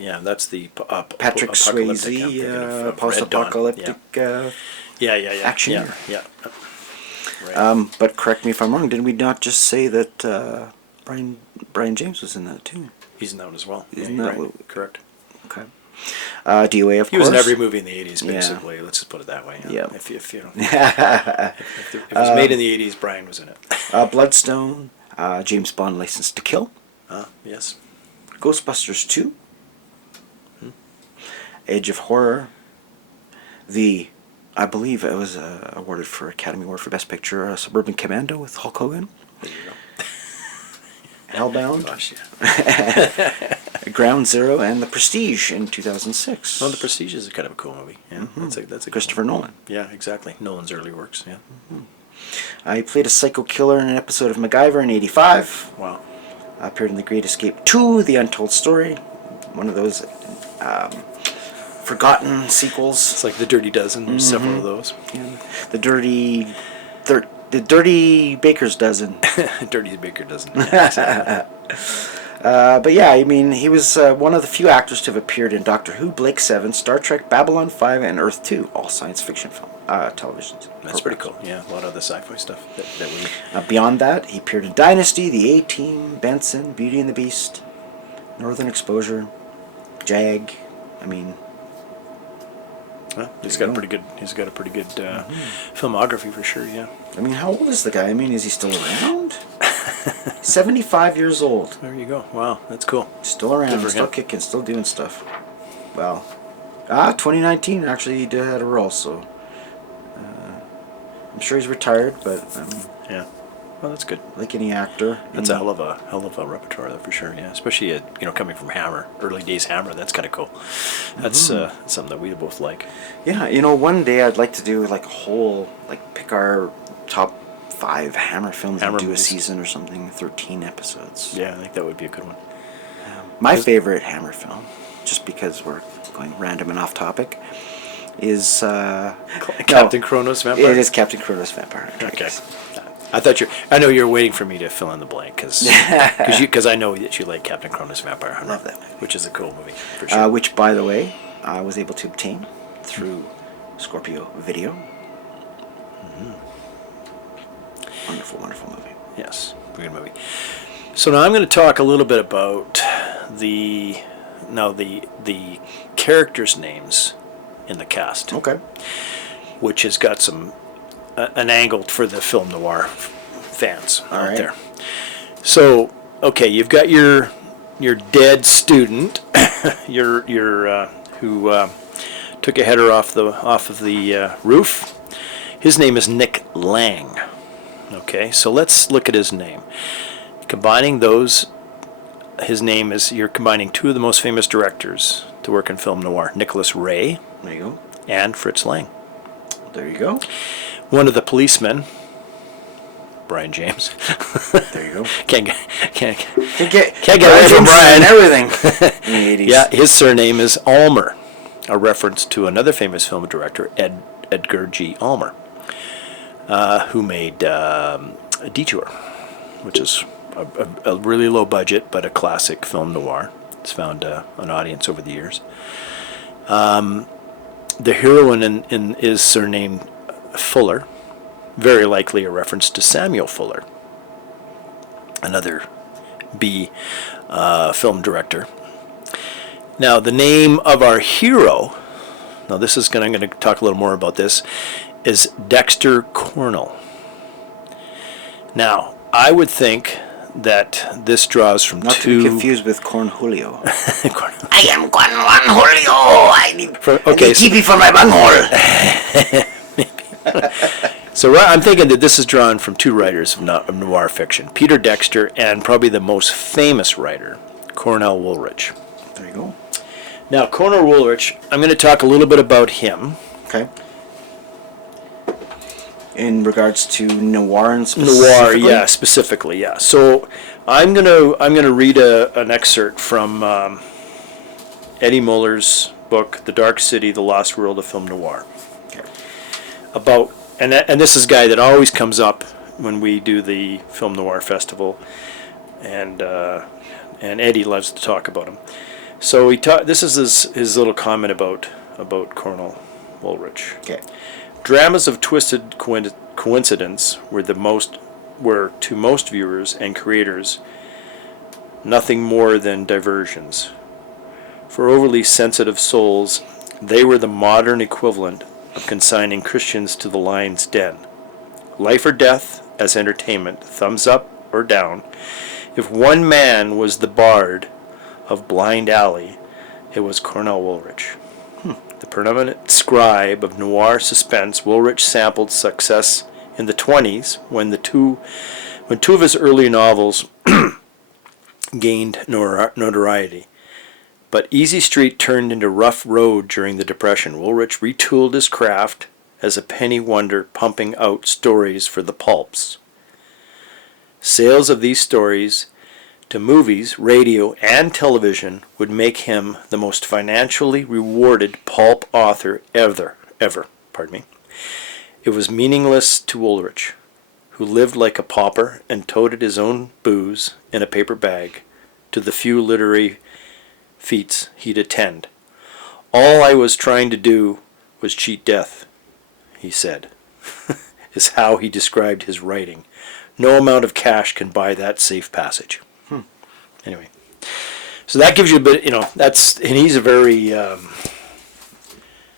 Patrick apocalyptic, I'm thinking Swayze, of post-apocalyptic Red Dawn. Yeah. action. Yeah. Right. But correct me if I'm wrong. Didn't we not just say that Brian James was in that too? He's in that one as well. Isn't Yeah, that right. what- Correct. Okay. DOA, of He course. was in every movie in the 80s, basically. Let's just put it that way. Yeah. If it was made in the 80s, Brian was in it. Bloodstone, James Bond: License to Kill, Yes. Ghostbusters 2, Edge of Horror, I believe it was awarded for Academy Award for Best Picture, Suburban Commando with Hulk Hogan, There you go. Hellbound, Gosh, yeah. Ground Zero, and The Prestige in 2006. Well, The Prestige is kind of a cool movie. Yeah, that's a Christopher Nolan. Yeah, exactly. Nolan's early works. Yeah. He played a psycho killer in an episode of MacGyver in '85. Wow. Appeared in The Great Escape 2, The Untold Story, one of those forgotten sequels. It's like The Dirty Dozen. There's several of those. Yeah. The Dirty Baker's Dozen. Dirty Baker Dozen. Yeah, exactly. But yeah, I mean, he was one of the few actors to have appeared in Doctor Who, Blake 7, Star Trek, Babylon 5, and Earth 2, all science fiction televisions. That's pretty cool. Yeah, a lot of the sci-fi stuff that we. Beyond that, he appeared in Dynasty, The A-Team, Benson, Beauty and the Beast, Northern Exposure, Jag. I mean, Well, he's got a pretty good. He's got a pretty good filmography for sure. Yeah. I mean, how old is the guy? I mean, is he still around? 75 years old. There you go. Wow, that's cool. Still around, Good for still him. kicking, still doing stuff. Well, 2019 actually he had a role, so I'm sure he's retired, but Yeah. Well, that's good. like any actor, That's a hell of a repertoire, though, for sure. Yeah, especially coming from Hammer, early days Hammer. That's kind of cool. That's something that we both like. Yeah, one day I'd like to do like a whole, pick our top 5 Hammer films Hammer and do movies. a season or something, 13 episodes. Yeah, I think that would be a good one. My favorite Hammer film, just because we're going random and off topic, is Captain Kronos Vampire. It is Captain Kronos Vampire Hunter, Okay. yes. I know you're waiting for me to fill in the blank because I know that you like Captain Kronos Vampire Hunter. Love that movie. Which is a cool movie for sure. Which, by the way, I was able to obtain through Scorpio Video. Wonderful, wonderful movie. Yes, good movie. So now I'm going to talk a little bit about the the characters' names in the cast, Okay. which has got some an angle for the film noir fans All out right. there. So, okay, you've got your dead student, your who took a header off of the roof. His name is Nick Lang. Okay, so let's look at his name. Combining those, his name is, you're combining two of the most famous directors to work in film noir, Nicholas Ray There you go. and Fritz Lang. There you go. One of the policemen, Brian James. There you go. can't get Can't get away from Brian. and everything in the 80s. Yeah, his surname is Ulmer, a reference to another famous film director, Edgar G. Ulmer, who made Detour, which is a really low budget but a classic film noir. It's found an audience over the years. The heroine is surnamed Fuller, very likely a reference to Samuel Fuller, another B film director. Now, the name of our hero, now this is I'm going to talk a little more about this, is Dexter Cornell. Now, I would think that this draws from Not two... to be confused with Corn Julio. Cornell. I am Juan Julio. I need Okay, so, TV for my bunghole. so I'm thinking that this is drawn from two writers of noir fiction, Peter Dexter and probably the most famous writer, Cornell Woolrich. There you go. Now, Cornell Woolrich, I'm going to talk a little bit about him. Okay. In regards to noir and Noir, yeah, specifically, yeah. So I'm gonna read an excerpt from Eddie Muller's book, The Dark City: The Lost World of Film Noir. Okay. About and this is a guy that always comes up when we do the Film Noir Festival, and Eddie loves to talk about him. So this is his little comment about Cornell Woolrich. Okay. Dramas of twisted coincidence were to most viewers and creators nothing more than diversions. For overly sensitive souls, they were the modern equivalent of consigning Christians to the lion's den. Life or death as entertainment, thumbs up or down. If one man was the bard of Blind Alley, it was Cornell Woolrich. The preeminent scribe of noir suspense, Woolrich sampled success in the 20s when two of his early novels gained notoriety. But Easy Street turned into Rough Road during the Depression. Woolrich retooled his craft as a penny wonder, pumping out stories for the pulps. Sales of these stories to movies, radio, and television would make him the most financially rewarded pulp author ever. It was meaningless to Woolrich, who lived like a pauper and toted his own booze in a paper bag to the few literary feats he'd attend. All I was trying to do was cheat death, he said, is how he described his writing. No amount of cash can buy that safe passage. Anyway, so that gives you a bit, and he's a very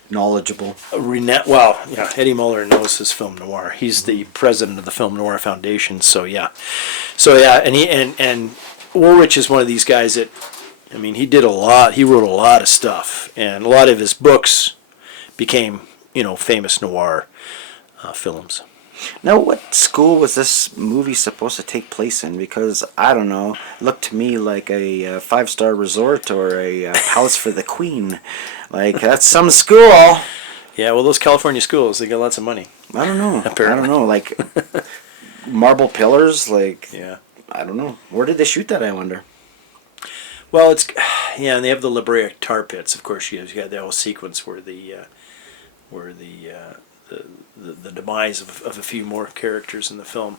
Knowledgeable. Eddie Muller knows his film noir. He's the president of the Film Noir Foundation, and Woolrich is one of these guys that, he did a lot. He wrote a lot of stuff, and a lot of his books became, famous noir films. Now, what school was this movie supposed to take place in? Because, I don't know, it looked to me like a five-star resort or a palace for the queen. Like, that's some school. Yeah, well, those California schools, they got lots of money. I don't know. Apparently. I don't know, like, marble pillars, like, Yeah. I don't know. Where did they shoot that, I wonder? Well, and they have the La Brea tar pits. Of course, you got the whole sequence where the demise of a few more characters in the film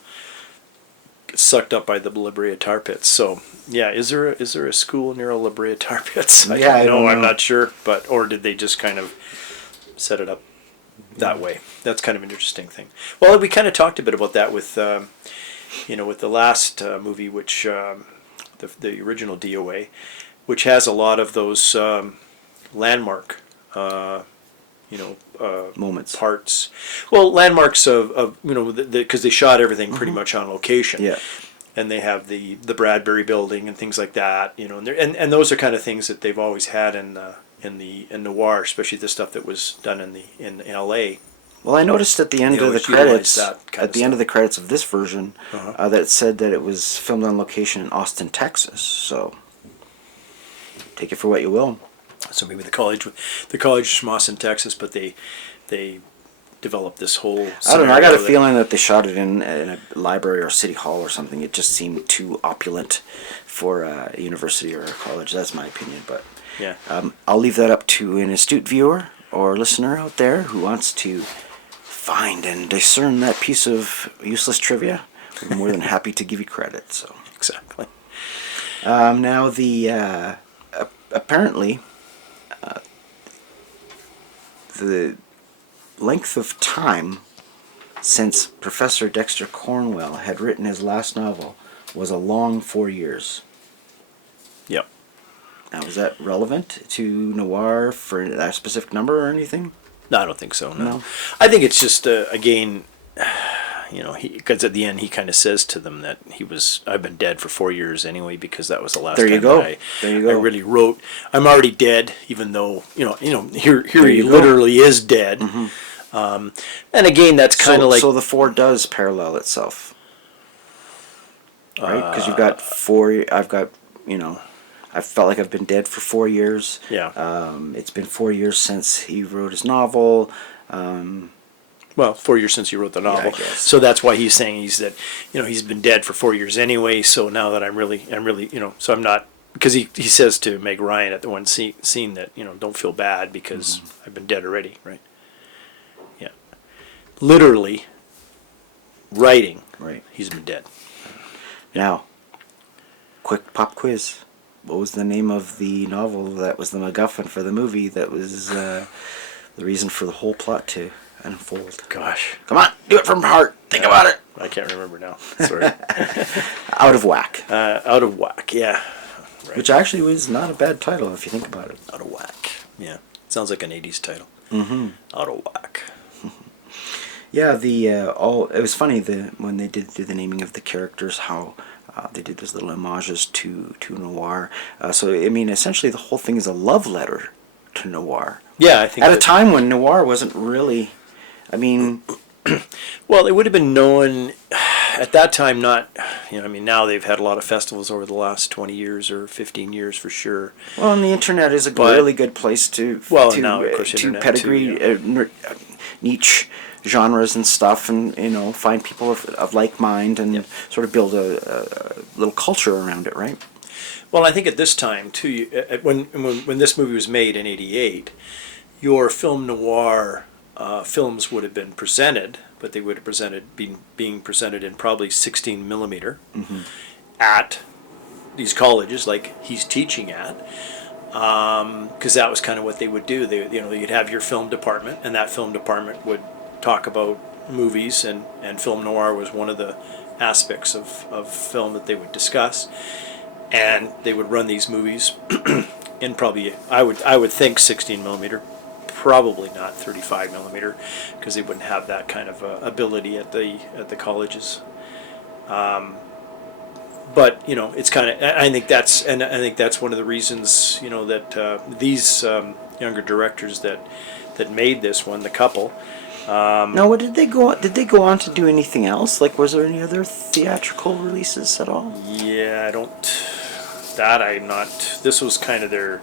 gets sucked up by the La Brea tar pits. So, yeah, is there a school near a La Brea tar pits? I don't know. I'm not sure, or did they just kind of set it up that way? That's kind of an interesting thing. Well, we kind of talked a bit about that with with the last movie, which the original DOA, which has a lot of those landmark, Moments. parts. Well, landmarks of because they shot everything pretty much on location. Yeah. And they have the Bradbury Building and things like that, and those are kind of things that they've always had in noir, especially the stuff that was done in L.A. Well, I noticed at the end They of the always utilize credits, that kind at of the end of stuff. the credits of this version, Uh-huh. that it said that it was filmed on location in Austin, Texas. So take it for what you will. So maybe the college is from Austin, Texas, but they developed this whole. I don't know. I got a scenario that- feeling that they shot it in a library or city hall or something. It just seemed too opulent for a university or a college. That's my opinion. But Yeah. I'll leave that up to an astute viewer or listener out there who wants to find and discern that piece of useless trivia. We're more than happy to give you credit. So Exactly. now the apparently the length of time since Professor Dexter Cornwell had written his last novel was a long 4 years. Yep. Now, is that relevant to noir for that specific number or anything? No, I don't think so. No. No. I think it's just again, because at the end he kind of says to them that I've been dead for 4 years anyway, because that was the last There you time go. that There you I go. really wrote. I'm already dead, even though here There he you go. literally is dead. And again, that's kind of like so the 4 does parallel itself, right? Because you've got 4. I've got I felt like I've been dead for 4 years. yeah. It's been 4 years since he wrote his novel. Well, 4 years since he wrote the novel, guess. so that's why he's saying he's been dead for 4 years anyway. So now that I'm really, so I'm not, because he says to Meg Ryan at the one scene that don't feel bad because I've been dead already, right? Yeah, literally writing, Right. he's been dead. Now, quick pop quiz. What was the name of the novel that was the MacGuffin for the movie that was the reason for the whole plot to unfold? Gosh, Come on, do it from heart. Think about it. I can't remember now. Sorry. Out of Whack. Out of Whack. Yeah, right. Which actually was not a bad title if you think about it. Out of Whack. Yeah, sounds like an '80s title. Mm-hmm. Out of Whack. Yeah, it was funny when they did do the naming of the characters, how they did those little homages to noir. So I mean, essentially the whole thing is a love letter to noir. Yeah, I think At a that- time when noir wasn't really, I mean, Well, it would have been known at that time. Not, now they've had a lot of festivals over the last 20 years or 15 years for sure. well, and the internet is a But- really good place to Well, to, now, of course, to internet pedigree too, niche genres and stuff, and find people of like mind and Yep. sort of build a little culture around it, right? Well, I think at this time too, when this movie was made in '88, your film noir films would have been presented, but they would have being presented in probably 16 millimeter at these colleges like he's teaching at. Because that was kind of what they would do. You'd have your film department, and that film department would talk about movies, and film noir was one of the aspects of film that they would discuss. And they would run these movies in probably, I would think 16 millimeter, probably not 35 millimeter, because they wouldn't have that kind of ability at the colleges. But it's kind of, I think that's one of the reasons that these younger directors that made this one, the couple. Now, what did they go on? Did they go on to do anything else? Like, was there any other theatrical releases at all? Yeah, I'm not. This was kind of their.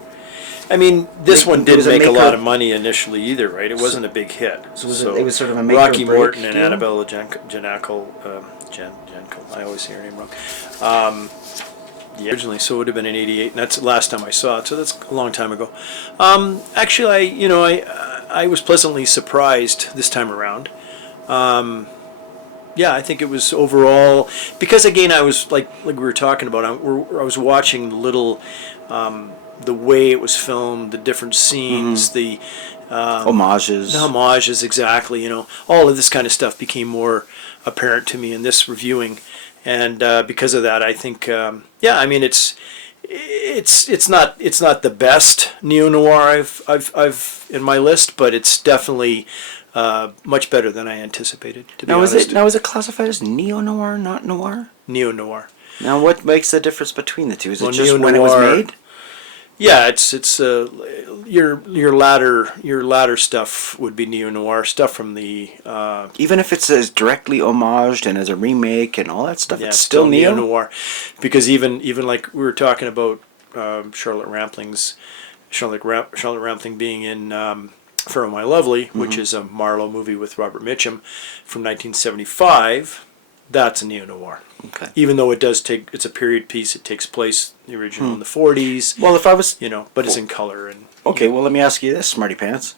I mean, this one didn't was a make a make lot or- of money initially either, right? It wasn't a big hit. So it was sort of a make or Rocky break Morton and deal? Annabella Jankel, I always say her name wrong. Yeah, originally, so it would have been in '88, and that's the last time I saw it. So that's a long time ago. Actually, I was pleasantly surprised this time around. Yeah, I think it was overall, because again, I was like we were talking about. I was watching the way it was filmed, the different scenes, the Homages. homages, exactly. All of this kind of stuff became more apparent to me in this reviewing, And because of that, I think, I mean, it's not the best neo noir I've in my list, but it's definitely much better than I anticipated. To be honest, Is it classified as neo noir, not noir? neo noir. Now, what makes the difference between the two? Is it just neo-noir, when it was made? Yeah, it's your latter stuff would be neo noir stuff from the Even if it's as directly homaged and as a remake and all that stuff, yeah, it's still neo noir, because even like we were talking about Charlotte Rampling being in For My Lovely, which is a Marlowe movie with Robert Mitchum from 1975. That's a neo noir. Okay. Even though it's a period piece. It takes place the original in the 40s. Well, if I was but it's in color and. okay, well, let me ask you this, Smarty Pants.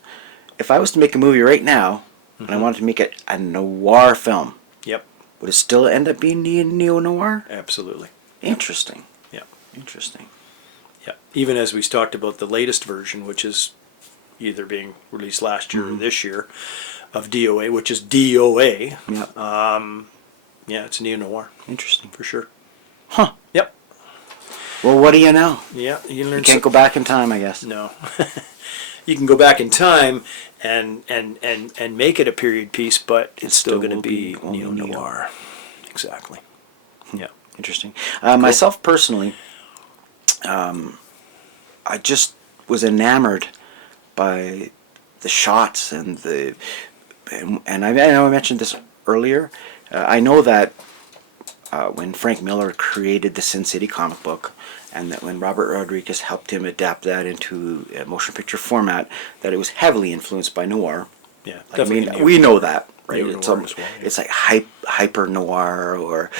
If I was to make a movie right now and I wanted to make it a noir film, Yep. would it still end up being neo noir? Absolutely. Interesting. Yeah. Interesting. Yeah. Even as we talked about the latest version, which is either being released last year or this year, of DOA, which is DOA. Yeah. Yeah, it's neo noir Interesting. for sure. Huh. Yep. Well, what do you know? Yeah, you learn. You can't go back in time, I guess. No. You can go back in time and make it a period piece, but it's still going to be neo noir. Exactly. Yeah. Interesting. Myself personally, I just was enamored by the shots and and I know I mentioned this earlier. I know that when Frank Miller created the Sin City comic book, and that when Robert Rodriguez helped him adapt that into a motion picture format, that it was heavily influenced by noir. Yeah. I mean, we know that, right? Neo It's noir as well, yeah. it's like hyper noir or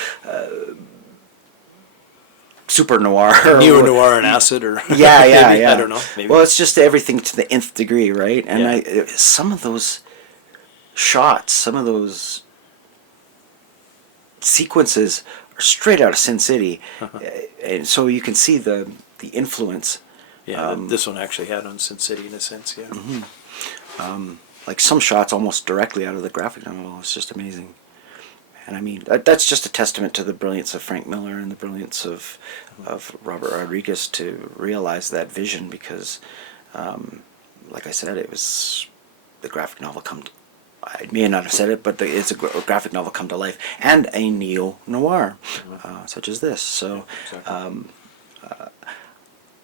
super noir. Neo noir and acid, or Yeah, maybe, I don't know. Maybe. Well, it's just everything to the nth degree, right? And Yeah. some of those shots, some of those sequences are straight out of Sin City, and so you can see the influence. yeah, this one actually had on Sin City in a sense. Yeah. Like some shots almost directly out of the graphic novel. It's just amazing. And I mean, that's just a testament to the brilliance of Frank Miller and the brilliance of Robert Rodriguez to realize that vision, because, like I said, it was the graphic novel I may not have said it, but it's a graphic novel come to life, and a neo-noir, such as this. So, Exactly.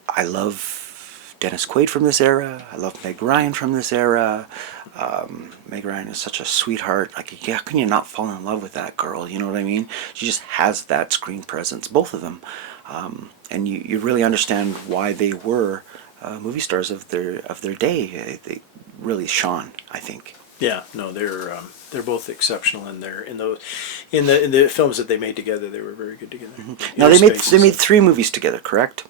I love Dennis Quaid from this era. I love Meg Ryan from this era. Meg Ryan is such a sweetheart. Like, how can you not fall in love with that girl? You know what I mean? She just has that screen presence, both of them, and you really understand why they were movie stars of their day. They really shone, I think. Yeah, no, they're both exceptional in the films that they made together. They were very good together. Now they made 3 movies together, correct?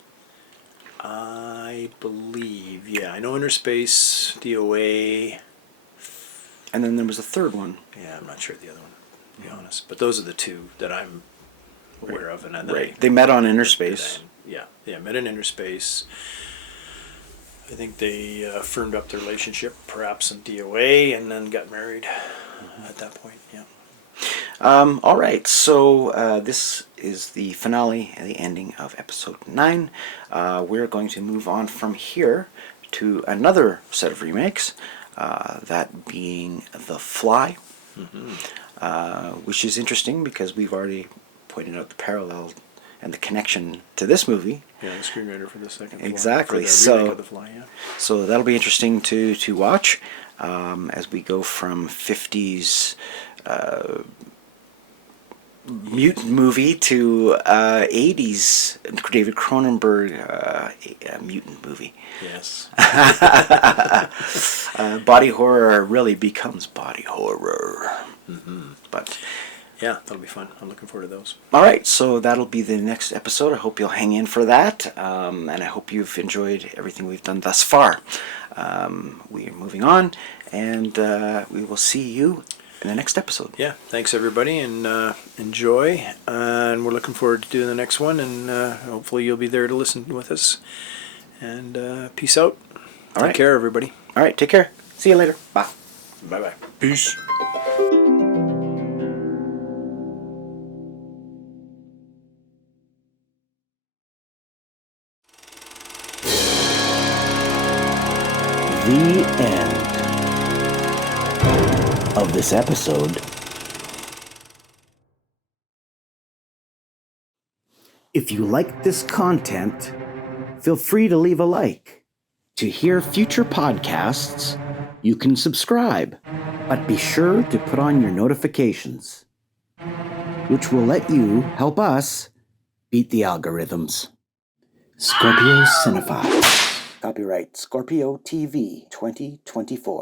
I believe, yeah, I know Inner Space, DOA. And then there was a third one. Yeah, I'm not sure the other one, to be honest. But those are the 2 that I'm aware of, and then Right. They met on Inner Space. Yeah, met in Inner Space. I think they firmed up their relationship, perhaps in DOA, and then got married at that point. Yeah. All right, so this is the finale and the ending of episode 9. We're going to move on from here to another set of remakes, that being The Fly, which is interesting because we've already pointed out the parallel and the connection to this movie. Yeah, the screenwriter for the second. Exactly. For the remake of The Fly, yeah. So that'll be interesting to watch as we go from 50s mutant movie to 80s David Cronenberg mutant movie. Yes. Body horror really becomes body horror. But Yeah, that'll be fun. I'm looking forward to those. all right, so that'll be the next episode. I hope you'll hang in for that, and I hope you've enjoyed everything we've done thus far. We are moving on, and we will see you in the next episode. Yeah, thanks everybody, and enjoy. And we're looking forward to doing the next one, and hopefully you'll be there to listen with us. And peace out. All Take right. care, everybody. All right, take care. See you later. Bye. Bye-bye. Peace. of this episode. If you like this content, feel free to leave a like. To hear future podcasts, you can subscribe, but be sure to put on your notifications, which will let you help us beat the algorithms. Scorpio Cinephiles. Copyright Scorpio TV 2024.